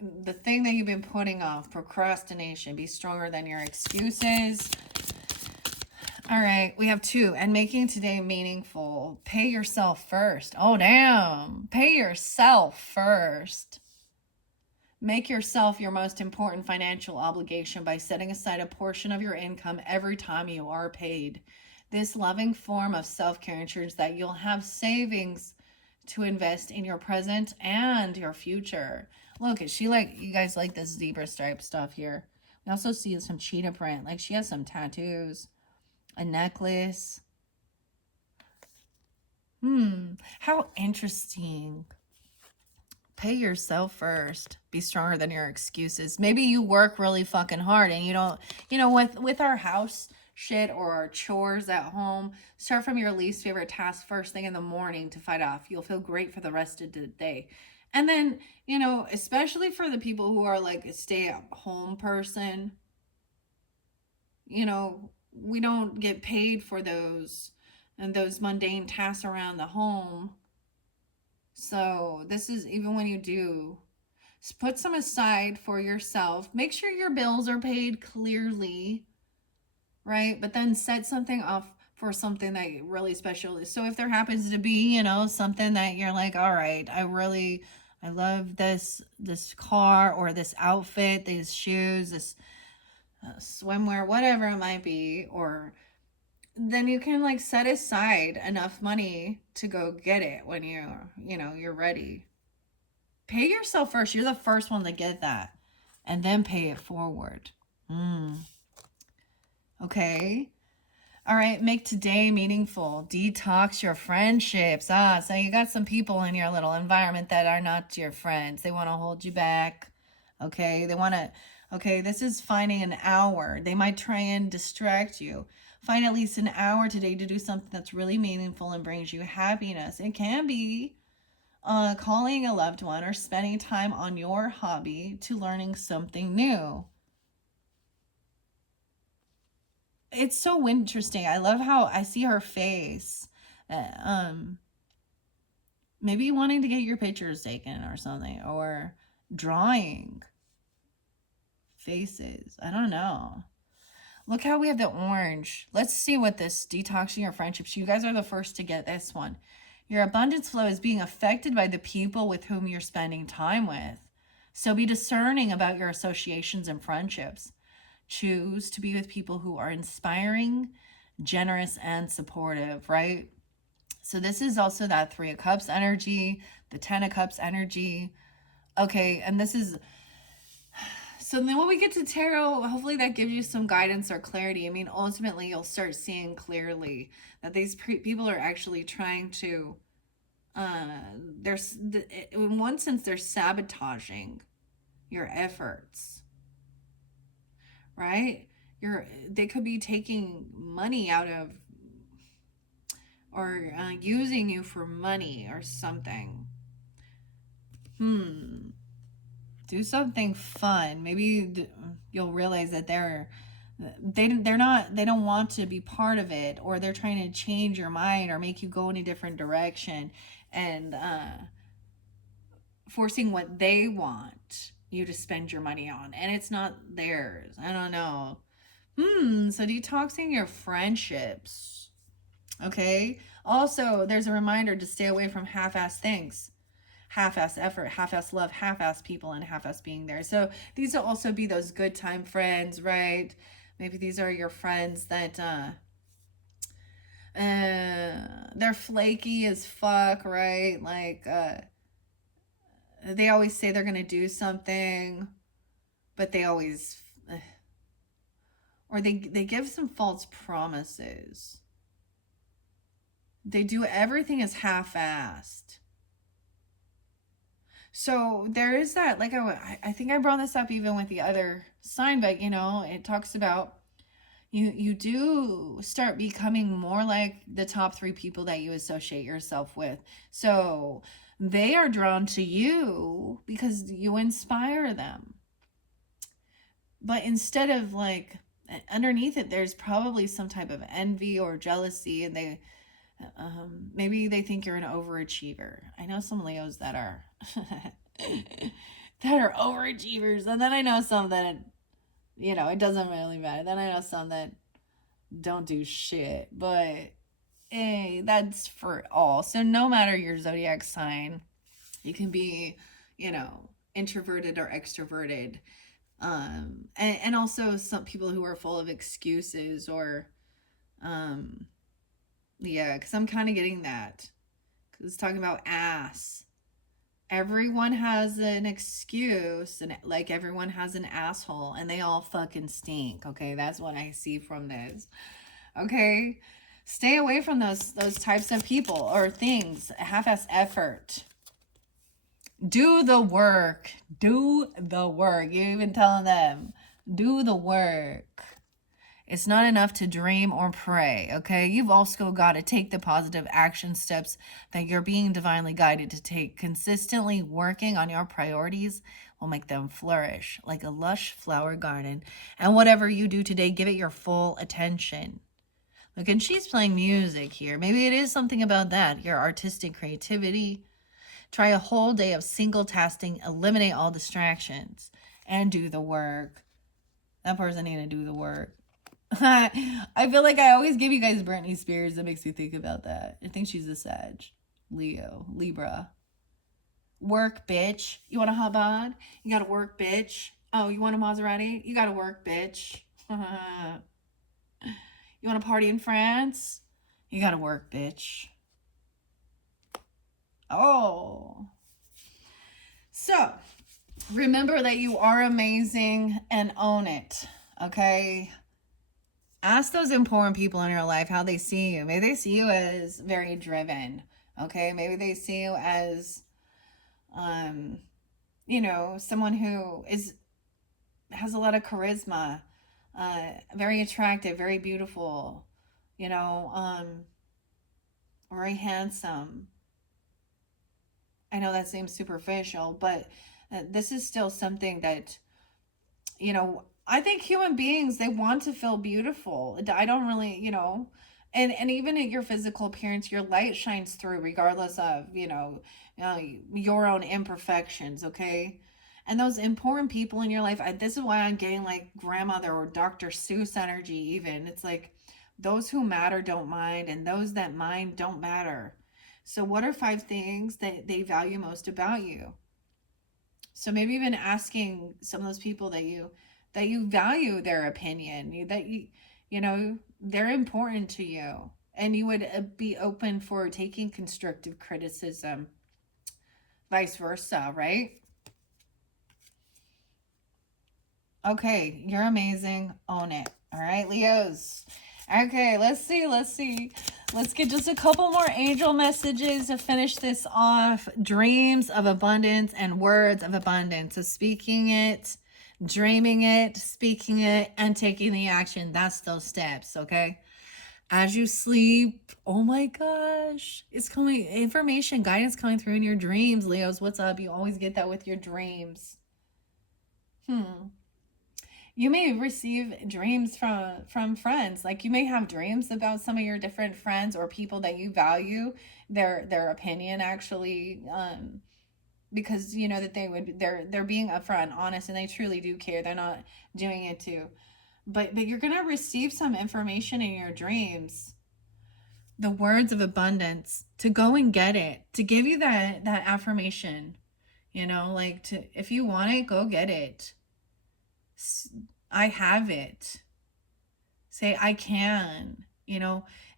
The thing that you've been putting off, procrastination. Be stronger than your excuses. All right, we have 2. And making today meaningful. Pay yourself first. Oh, damn. Pay yourself first. Make yourself your most important financial obligation by setting aside a portion of your income every time you are paid. This loving form of self-care ensures that you'll have savings to invest in your present and your future. Look, you guys like this zebra stripe stuff here. We also see some cheetah print. Like, she has some tattoos. A necklace. How interesting. Pay yourself first. Be stronger than your excuses. Maybe you work really fucking hard and you don't, with our house shit or our chores at home, start from your least favorite task first thing in the morning to fight off. You'll feel great for the rest of the day. And then, especially for the people who are like a stay-at-home person, we don't get paid for those mundane tasks around the home. So this is, even when you do, put some aside for yourself. Make sure your bills are paid clearly, right? But then set something off for something that really special. So if there happens to be, something that you're like, all right, I love this car or this outfit, these shoes, this swimwear, whatever it might be, or then you can like set aside enough money to go get it when you're ready. Pay yourself first. You're the first one to get that, and then pay it forward. Okay. All right, make today meaningful. Detox your friendships. So you got some people in your little environment that are not your friends. They want to hold you back. Okay, okay, this is finding an hour. They might try and distract you. Find at least an hour today to do something that's really meaningful and brings you happiness. It can be calling a loved one or spending time on your hobby to learning something new. It's so interesting. I love how I see her face. Uh, um, Maybe wanting to get your pictures taken or something, or drawing faces. I don't know. Look how we have the orange. Let's see what this detoxing your friendships. You guys are the first to get this one. Your abundance flow is being affected by the people with whom you're spending time with. So be discerning about your associations and friendships. Choose to be with people who are inspiring, generous, and supportive, right? So this is also that 3 of Cups energy, the 10 of Cups energy. Okay, and this is... So then when we get to tarot, hopefully that gives you some guidance or clarity. I mean, ultimately, you'll start seeing clearly that these people are actually trying to... in one sense, they're sabotaging your efforts, right? They could be taking money out of, or using you for money or something. Do something fun. Maybe you'll realize that they don't want to be part of it, or they're trying to change your mind or make you go in a different direction, and forcing what they want you to spend your money on, and it's not theirs. I don't know. So detoxing your friendships. Okay. Also, there's a reminder to stay away from half-ass things. Half-ass effort, half-ass love, half-ass people, and half-ass being there. So these will also be those good time friends, right? Maybe these are your friends that they're flaky as fuck, right? Like they always say they're gonna do something, but they always or they give some false promises. They do everything as half-assed. So there is that, like I think I brought this up even with the other sign, but it talks about you do start becoming more like the top 3 people that you associate yourself with. So they are drawn to you because you inspire them. But instead of like underneath it, there's probably some type of envy or jealousy, and they maybe they think you're an overachiever. I know some Leos that are that are overachievers, and then I know some that it doesn't really matter. Then I know some that don't do shit, but hey, that's for all. So no matter your zodiac sign, you can be introverted or extroverted, and also some people who are full of excuses, or yeah, because I'm kind of getting that. Because it's talking about ass. Everyone has an excuse, and like everyone has an asshole, and they all fucking stink. Okay, that's what I see from this. Okay, stay away from those types of people or things. Half-ass effort. Do the work. Do the work. You're even telling them, do the work. It's not enough to dream or pray, okay? You've also got to take the positive action steps that you're being divinely guided to take. Consistently working on your priorities will make them flourish like a lush flower garden. And whatever you do today, give it your full attention. Look, and she's playing music here. Maybe it is something about that, your artistic creativity. Try a whole day of single tasking, eliminate all distractions, and do the work. That person need to do the work. I feel like I always give you guys Britney Spears. That makes me think about that. I think she's a Sag. Libra. Work, bitch. You want a hot bod? You gotta work, bitch. Oh, you want a Maserati? You gotta work, bitch. You want to party in France? You gotta work, bitch. Oh. So, remember that you are amazing and own it, okay? Ask those important people in your life how they see you. Maybe they see you as very driven. Okay. Maybe they see you as, um, someone who has a lot of charisma, very attractive, very beautiful, you know, very handsome. I know that seems superficial, but this is still something that, I think human beings, they want to feel beautiful. I don't really, and even at your physical appearance, your light shines through regardless of, uh, your own imperfections, okay? And those important people in your life, this is why I'm getting like grandmother or Dr. Seuss energy, even. It's like those who matter don't mind, and those that mind don't matter. So, what are 5 things that they value most about you? So maybe even asking some of those people that you value their opinion, that they're important to you, and you would be open for taking constructive criticism, vice versa, right? Okay, you're amazing. Own it. All right, Leos. Okay, let's see. Let's get just a couple more angel messages to finish this off. Dreams of abundance and words of abundance. So speaking it, dreaming it, speaking it, and taking the action. That's those steps, okay? As you sleep, oh my gosh, it's coming, information, guidance coming through in your dreams, Leos. What's up? You always get that with your dreams. You may receive dreams from friends. Like, you may have dreams about some of your different friends or people that you value their opinion, actually, because you know that they're being upfront, honest, and they truly do care. They're not doing it to, but you're gonna receive some information in your dreams, the words of abundance, to go and get it, to give you that affirmation, like, to, if you want it, go get it. I have it. Say, I can,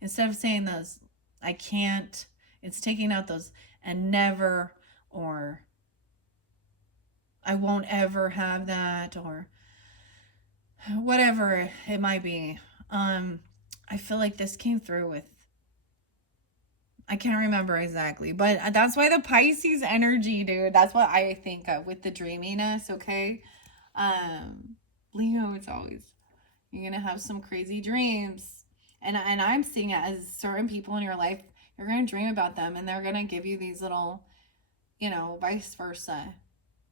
instead of saying those, I can't, it's taking out those and never, or I won't ever have that, or whatever it might be. I feel like this came through with, I can't remember exactly, but that's why the Pisces energy, dude. That's what I think of with the dreaminess, okay? Leo, it's always, you're gonna have some crazy dreams. And I'm seeing it as certain people in your life, you're gonna dream about them and they're gonna give you these little, vice versa.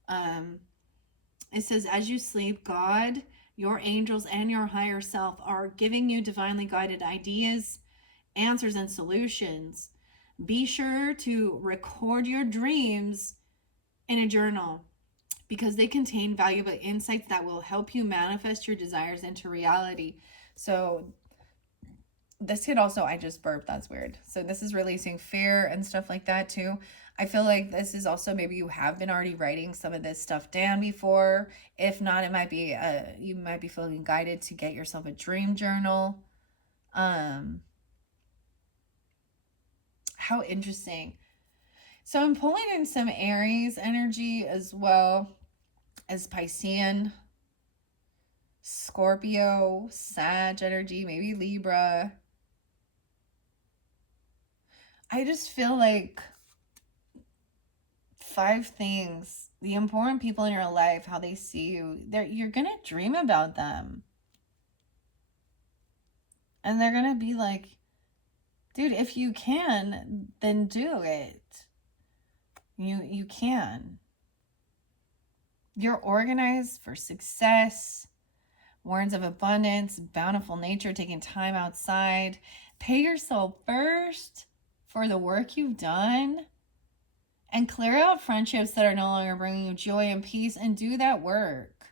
It says, as you sleep, God, your angels, and your higher self are giving you divinely guided ideas, answers, and solutions. Be sure to record your dreams in a journal, because they contain valuable insights that will help you manifest your desires into reality. So this could also, I just burped, that's weird. So this is releasing fear and stuff like that too. I feel like this is also, maybe you have been already writing some of this stuff down before. If not, it might be you might be feeling guided to get yourself a dream journal. How interesting. So I'm pulling in some Aries energy as well as Piscean, Scorpio, Sag energy, maybe Libra. I just feel like 5 things, the important people in your life, how they see you, you're gonna dream about them. And they're gonna be like, dude, if you can, then do it. You can. You're organized for success, words of abundance, bountiful nature, taking time outside. Pay yourself first for the work you've done, and clear out friendships that are no longer bringing you joy and peace, and do that work,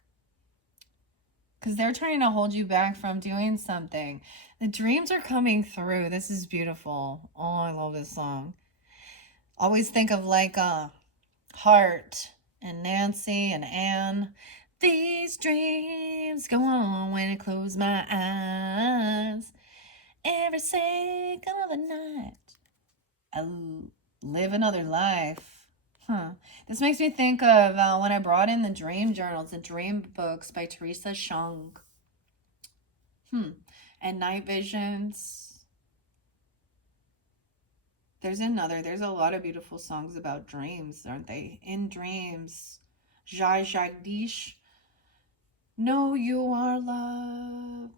because they're trying to hold you back from doing something. The dreams are coming through. This is beautiful. Oh, I love this song. Always think of like Heart and Nancy and Anne. These dreams go on when I close my eyes. Every second of the night, I live another life. This makes me think of when I brought in the dream journals, the dream books by Teresa Shung. and night visions. There's a lot of beautiful songs about dreams, aren't they? In dreams. Jai Jagdish. Know you are loved.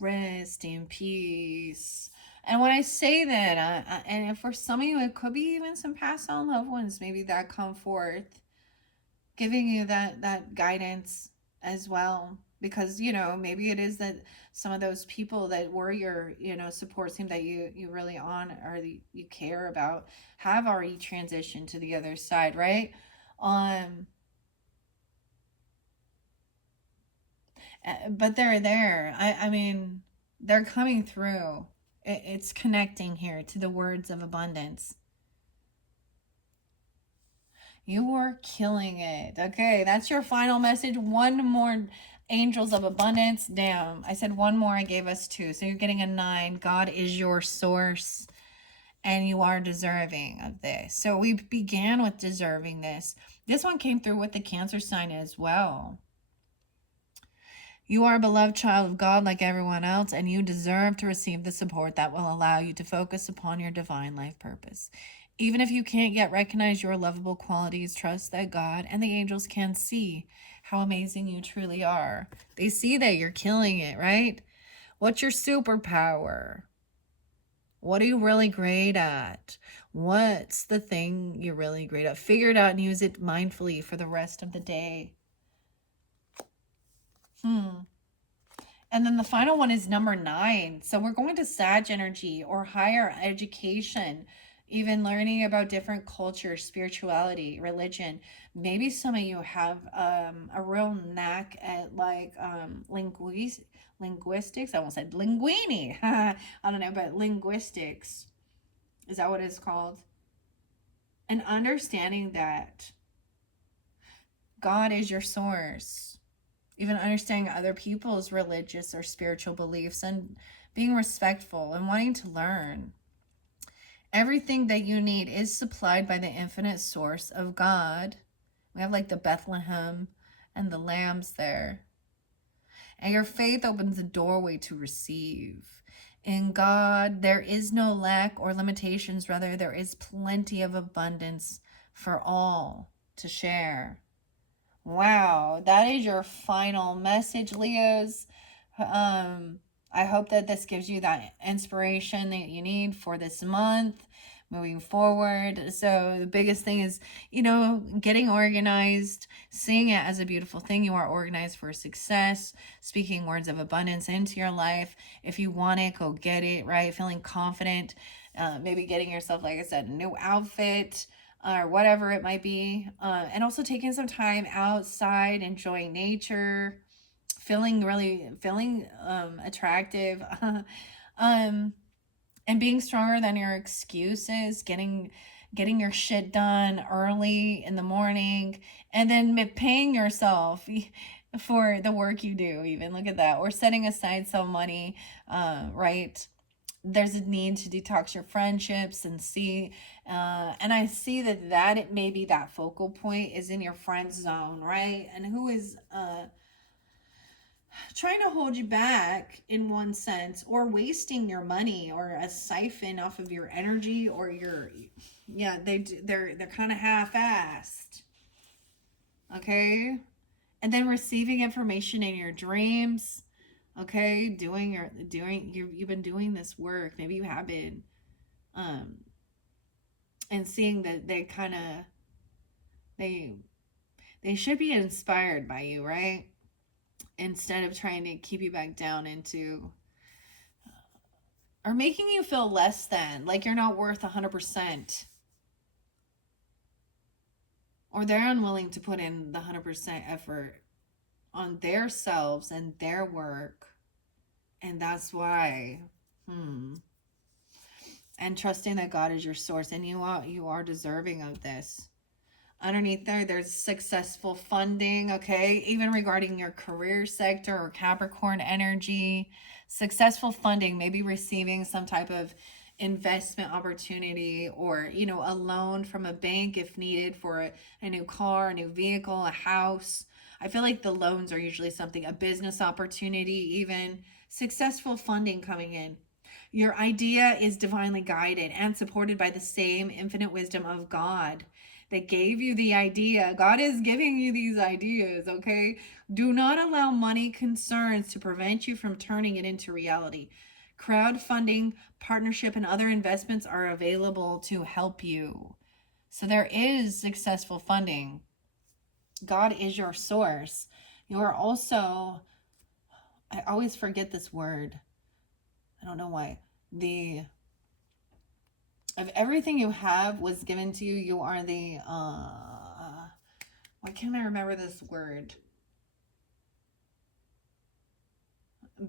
Rest in peace. And when I say that, and for some of you, it could be even some passed on loved ones, maybe that come forth, giving you that guidance as well. Because maybe it is that some of those people that were your support team that you really on or you care about have already transitioned to the other side, right? Um, but they're there. I mean, they're coming through. It's connecting here to the words of abundance. You are killing it. Okay, that's your final message. One more, angels of abundance. Damn, I said one more. I gave us two. So you're getting a 9. God is your source and you are deserving of this. So we began with deserving this. This one came through with the Cancer sign as well. You are a beloved child of God like everyone else, and you deserve to receive the support that will allow you to focus upon your divine life purpose. Even if you can't yet recognize your lovable qualities, trust that God and the angels can see how amazing you truly are. They see that you're killing it, right? What's your superpower? What are you really great at? What's the thing you're really great at? Figure it out and use it mindfully for the rest of the day. And then the final one is number 9. So we're going to Sag energy or higher education, even learning about different cultures, spirituality, religion. Maybe some of you have a real knack at like linguistics. I almost said linguini. I don't know, but linguistics. Is that what it's called? And understanding that God is your source. Even understanding other people's religious or spiritual beliefs and being respectful and wanting to learn. Everything that you need is supplied by the infinite source of God. We have like the Bethlehem and the lambs there. And your faith opens the doorway to receive. In God, there is no lack or limitations. Rather, there is plenty of abundance for all to share. Wow, that is your final message, Leos. I hope that this gives you that inspiration that you need for this month moving forward. So the biggest thing is, getting organized, seeing it as a beautiful thing. You are organized for success, speaking words of abundance into your life. If you want it, go get it, right? Feeling confident, maybe getting yourself, like I said, a new outfit, or whatever it might be. And also taking some time outside, enjoying nature, feeling attractive, and being stronger than your excuses, getting your shit done early in the morning, and then paying yourself for the work you do. Even look at that, or setting aside some money, right? There's a need to detox your friendships and see, and I see that it may be that focal point is in your friend zone, right? And who is trying to hold you back in one sense, or wasting your money, or a siphon off of your energy, or they're kind of half-assed, okay? And then receiving information in your dreams. Okay, you've been doing this work. Maybe you have been, and seeing that they should be inspired by you, right? Instead of trying to keep you back down into, or making you feel less than, like you're not worth 100%, or they're unwilling to put in the 100% effort on their selves and their work. And that's why, and trusting that God is your source, and you are deserving of this. Underneath there's successful funding, okay? Even regarding your career sector or Capricorn energy, successful funding, maybe receiving some type of investment opportunity, or a loan from a bank if needed for a new car, a new vehicle, a house. I feel like the loans are usually something, a business opportunity, even Successful funding coming in. Your idea is divinely guided and supported by the same infinite wisdom of God that gave you the idea. God is giving you these ideas, okay? Do not allow money concerns to prevent you from turning it into reality. Crowdfunding, partnership, and other investments are available to help you. So there is successful funding. God is your source. You are also, I always forget this word. I don't know why. If everything you have was given to you, you are the, why can't I remember this word?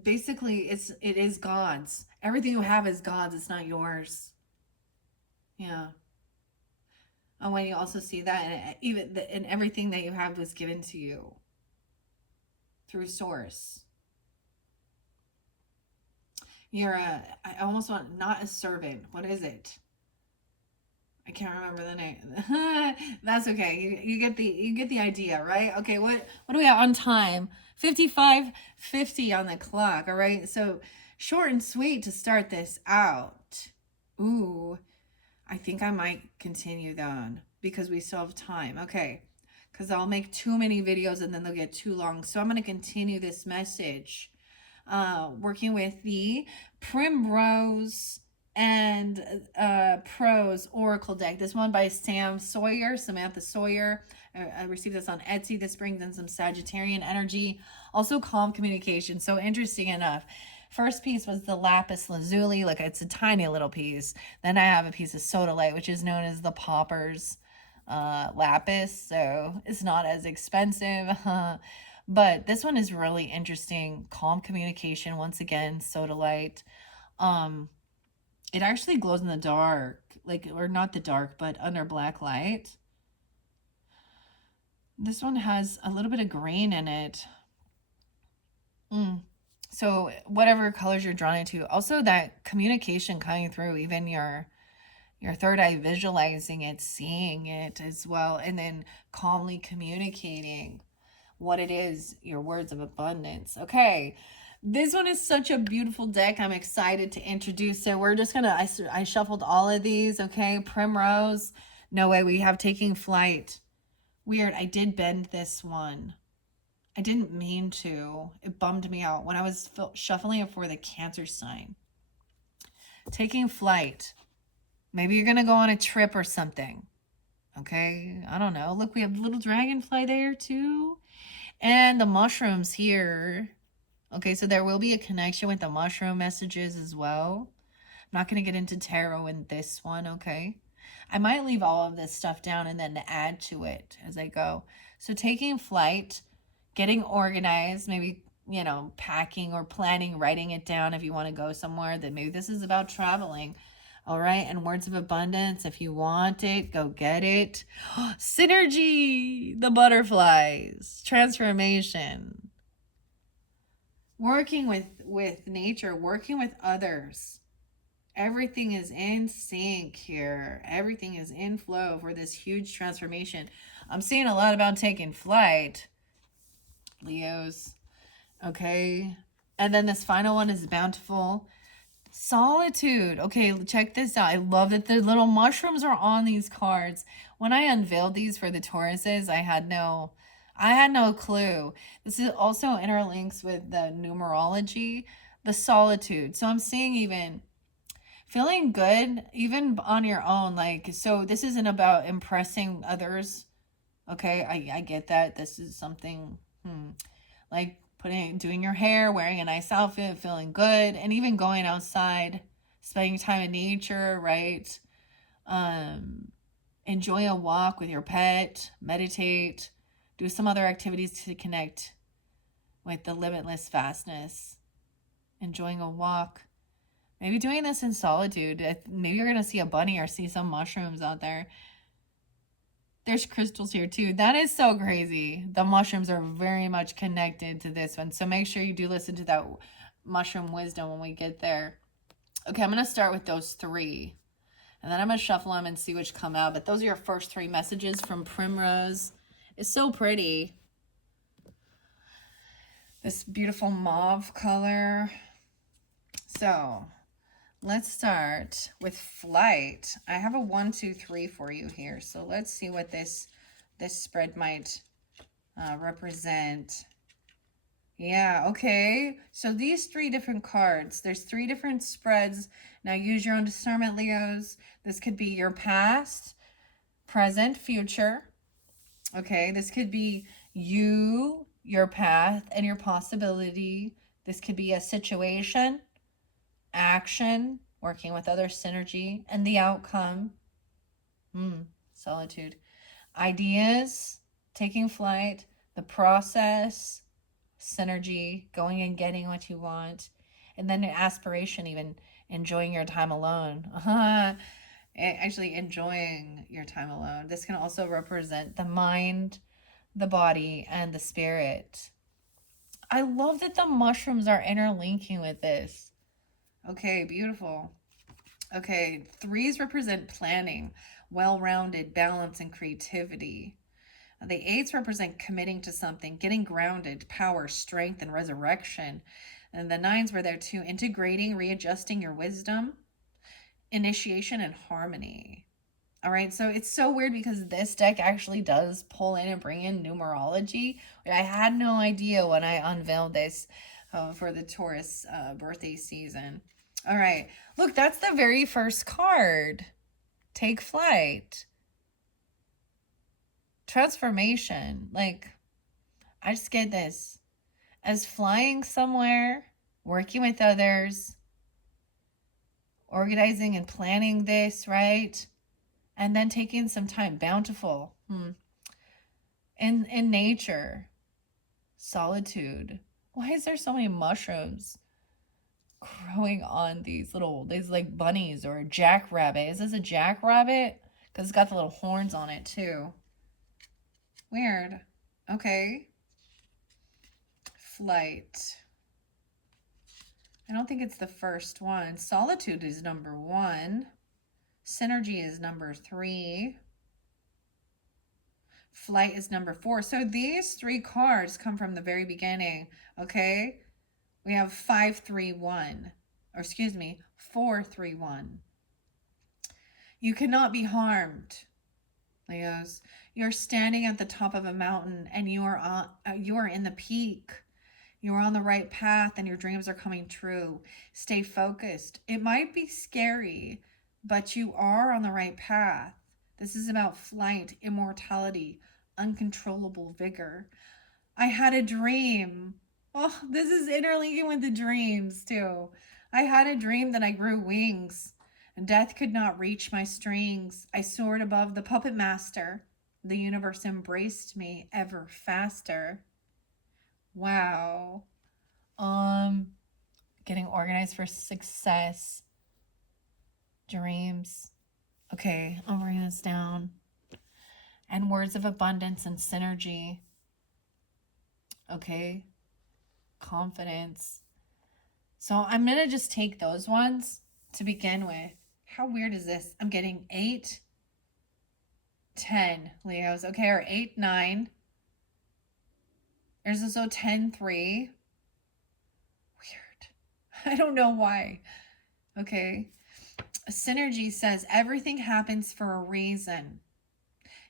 Basically, it is God's. Everything you have is God's. It's not yours. Yeah. And when you also see that, and everything that you have was given to you through source. You're I almost want, not a servant. What is it? I can't remember the name. That's okay. You get the idea, right? Okay, what do we have on time? 55:50 on the clock, all right? So short and sweet to start this out. Ooh, I think I might continue on because we still have time. Okay. Because I'll make too many videos and then they'll get too long. So I'm going to continue this message. Working with the Primrose and Prose Oracle deck. This one by Samantha Sawyer. I received this on Etsy. This brings in some Sagittarian energy. Also calm communication. So interesting enough. First piece was the lapis lazuli. Like, it's a tiny little piece. Then I have a piece of sodalite, which is known as the Pauper's lapis. So it's not as expensive. But this one is really interesting. Calm communication. Once again, sodalite. It actually glows in the dark, like, or not the dark, but under black light. This one has a little bit of green in it. So whatever colors you're drawn into. Also, that communication coming through, even your third eye visualizing it, seeing it as well, and then calmly communicating what it is, your words of abundance. Okay. This one is such a beautiful deck. I'm excited to introduce it. We're just going to, I shuffled all of these. Okay. Primrose. No way. We have Taking Flight. Weird. I did bend this one. I didn't mean to. It bummed me out when I was shuffling it for the Cancer sign. Taking Flight. Maybe you're going to go on a trip or something. Okay. I don't know. Look, we have little dragonfly there too. And the mushrooms here. Okay, so there will be a connection with the mushroom messages as well. I'm not going to get into tarot in this one, okay? I might leave all of this stuff down and then add to it as I go. So Taking Flight, getting organized, maybe, packing or planning, writing it down if you want to go somewhere. That maybe this is about traveling. All right, and words of abundance. If you want it, go get it. Synergy, the butterflies, transformation. Working with nature, working with others. Everything is in sync here. Everything is in flow for this huge transformation. I'm seeing a lot about taking flight, Leos. Okay. And then this final one is bountiful. Solitude. Okay, check this out. I love that the little mushrooms are on these cards. When I unveiled these for the Tauruses, I had no clue. This is also interlinks with the numerology, the solitude. So I'm seeing even feeling good, even on your own. Like, so this isn't about impressing others. Okay, I get that. This is something, like doing your hair, wearing a nice outfit, feeling good, and even going outside, spending time in nature, right? Enjoy a walk with your pet, meditate, do some other activities to connect with the limitless vastness. Enjoying a walk. Maybe doing this in solitude. Maybe you're going to see a bunny or see some mushrooms out there. There's crystals here too. That is so crazy. The mushrooms are very much connected to this one. So make sure you do listen to that mushroom wisdom when we get there. Okay, I'm going to start with those three. And then I'm going to shuffle them and see which come out. But those are your first three messages from Primrose. It's so pretty. This beautiful mauve color. So let's start with flight. I have a 1, 2, 3 for you here. So let's see what this spread might represent. Yeah, okay. So these 3 different cards, there's 3 different spreads. Now use your own discernment, Leos. This could be your past, present, future. Okay, this could be you, your path, and your possibility. This could be a situation, action, working with other synergy, and the outcome. Solitude. Ideas, taking flight, the process, synergy, going and getting what you want, and then aspiration, even enjoying your time alone. Actually enjoying your time alone. This can also represent the mind, the body, and the spirit. I love that the mushrooms are interlinking with this. Okay, beautiful. Okay, 3s represent planning, well-rounded, balance, and creativity. The 8s represent committing to something, getting grounded, power, strength, and resurrection. And the 9s were there too, integrating, readjusting your wisdom, initiation, and harmony. All right, so it's so weird because this deck actually does pull in and bring in numerology. I had no idea when I unveiled this for the Taurus birthday season. All right, look, that's the very first card. Take flight. Transformation. Like, I just get this. As flying somewhere, working with others, organizing and planning this, right? And then taking some time, bountiful. In nature, solitude. Why is there so many mushrooms growing on these like bunnies or a jackrabbit? Is this a jackrabbit? Because it's got the little horns on it too. Weird. Okay. Flight. I don't think it's the first one. Solitude is number 1. Synergy is number 3. Flight is number 4. So these 3 cards come from the very beginning, okay? We have 5, 3, 1. Or excuse me, 4, 3, 1. You cannot be harmed, Leos. You're standing at the top of a mountain and you are in the peak. You're on the right path and your dreams are coming true. Stay focused. It might be scary, but you are on the right path. This is about flight, immortality, uncontrollable vigor. I had a dream. Oh, this is interlinking with the dreams too. I had a dream that I grew wings. Death could not reach my strings. I soared above the puppet master. The universe embraced me ever faster. Wow. Getting organized for success. Dreams. Okay, I'll bring this down. And words of abundance and synergy. Okay. Confidence. So I'm going to just take those ones to begin with. How weird is this? I'm getting 8, 10, Leos. Okay, or 8, 9. There's also 10, 3. Weird. I don't know why. Okay. Synergy says everything happens for a reason.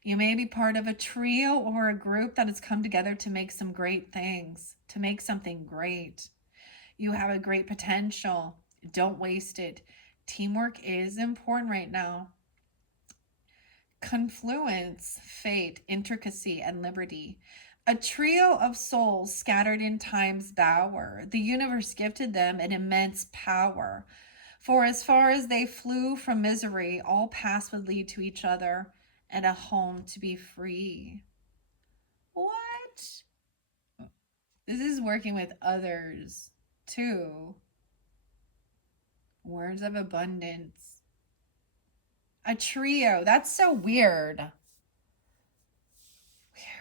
You may be part of a trio or a group that has come together to make some great things, to make something great. You have a great potential. Don't waste it. Teamwork is important right now. Confluence, fate, intricacy, and liberty. A trio of souls scattered in time's bower. The universe gifted them an immense power. For as far as they flew from misery, all paths would lead to each other and a home to be free. What? This is working with others too. Words of abundance. A trio. That's so weird.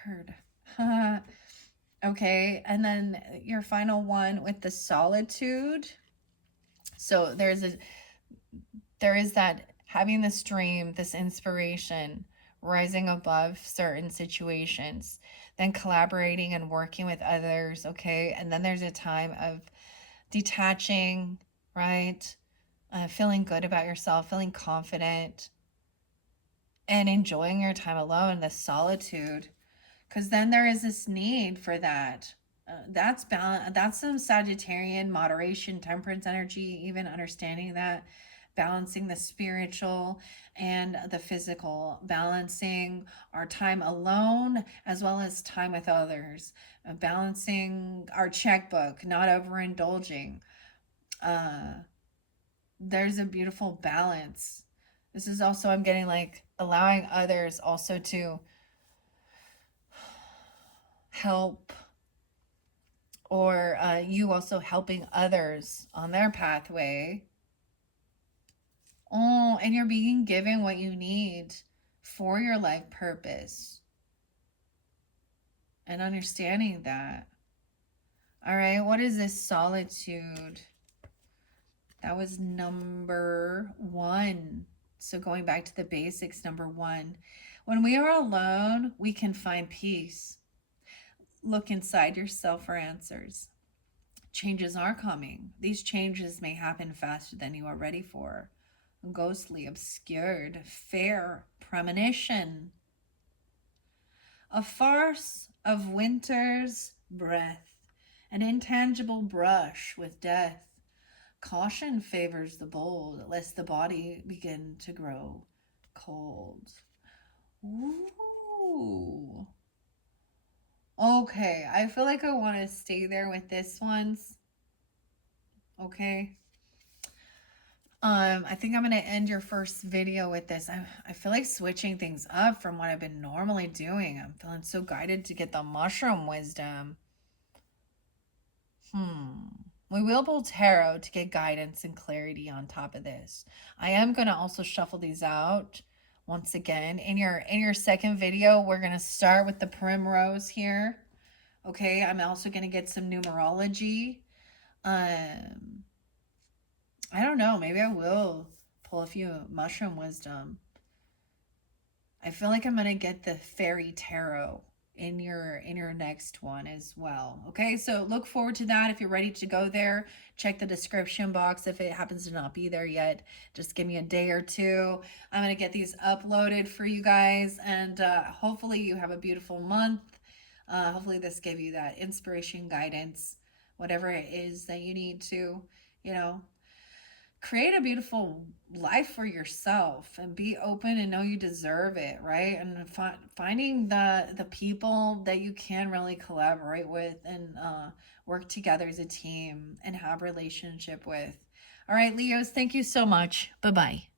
Weird. Okay, and then your final one with the solitude. So there is that having this dream, this inspiration, rising above certain situations, then collaborating and working with others, okay? And then there's a time of detaching, right? Feeling good about yourself, feeling confident, and enjoying your time alone, the solitude. Because then there is this need for that. That's balance. That's some Sagittarian moderation, temperance energy. Even understanding that, balancing the spiritual and the physical, balancing our time alone as well as time with others, balancing our checkbook, not overindulging. Uh, there's a beautiful balance. This is also, I'm getting like allowing others also to help, or you also helping others on their pathway. Oh, and you're being given what you need for your life purpose and understanding that. All right, what is this solitude? That was number 1. So going back to the basics, number 1. When we are alone, we can find peace. Look inside yourself for answers. Changes are coming. These changes may happen faster than you are ready for. Ghostly, obscured, fair premonition. A farce of winter's breath, an intangible brush with death. Caution favors the bold, lest the body begin to grow cold. Ooh. Okay, I feel like I want to stay there with this one. Okay. I think I'm gonna end your first video with this. I feel like switching things up from what I've been normally doing. I'm feeling so guided to get the mushroom wisdom. We will pull tarot to get guidance and clarity on top of this. I am gonna also shuffle these out once again. In your second video, we're gonna start with the primrose here. Okay, I'm also gonna get some numerology. I don't know, maybe I will pull a few mushroom wisdom. I feel like I'm gonna get the fairy tarot in your next one as well. Okay, so look forward to that. If you're ready to go there, check the description box. If it happens to not be there yet, just give me a day or two. I'm gonna get these uploaded for you guys, and hopefully you have a beautiful month. Hopefully this gave you that inspiration, guidance, whatever it is that you need to, you know, create a beautiful life for yourself and be open and know you deserve it, right? And finding the people that you can really collaborate with and work together as a team and have relationship with. All right, Leos, thank you so much. Bye-bye.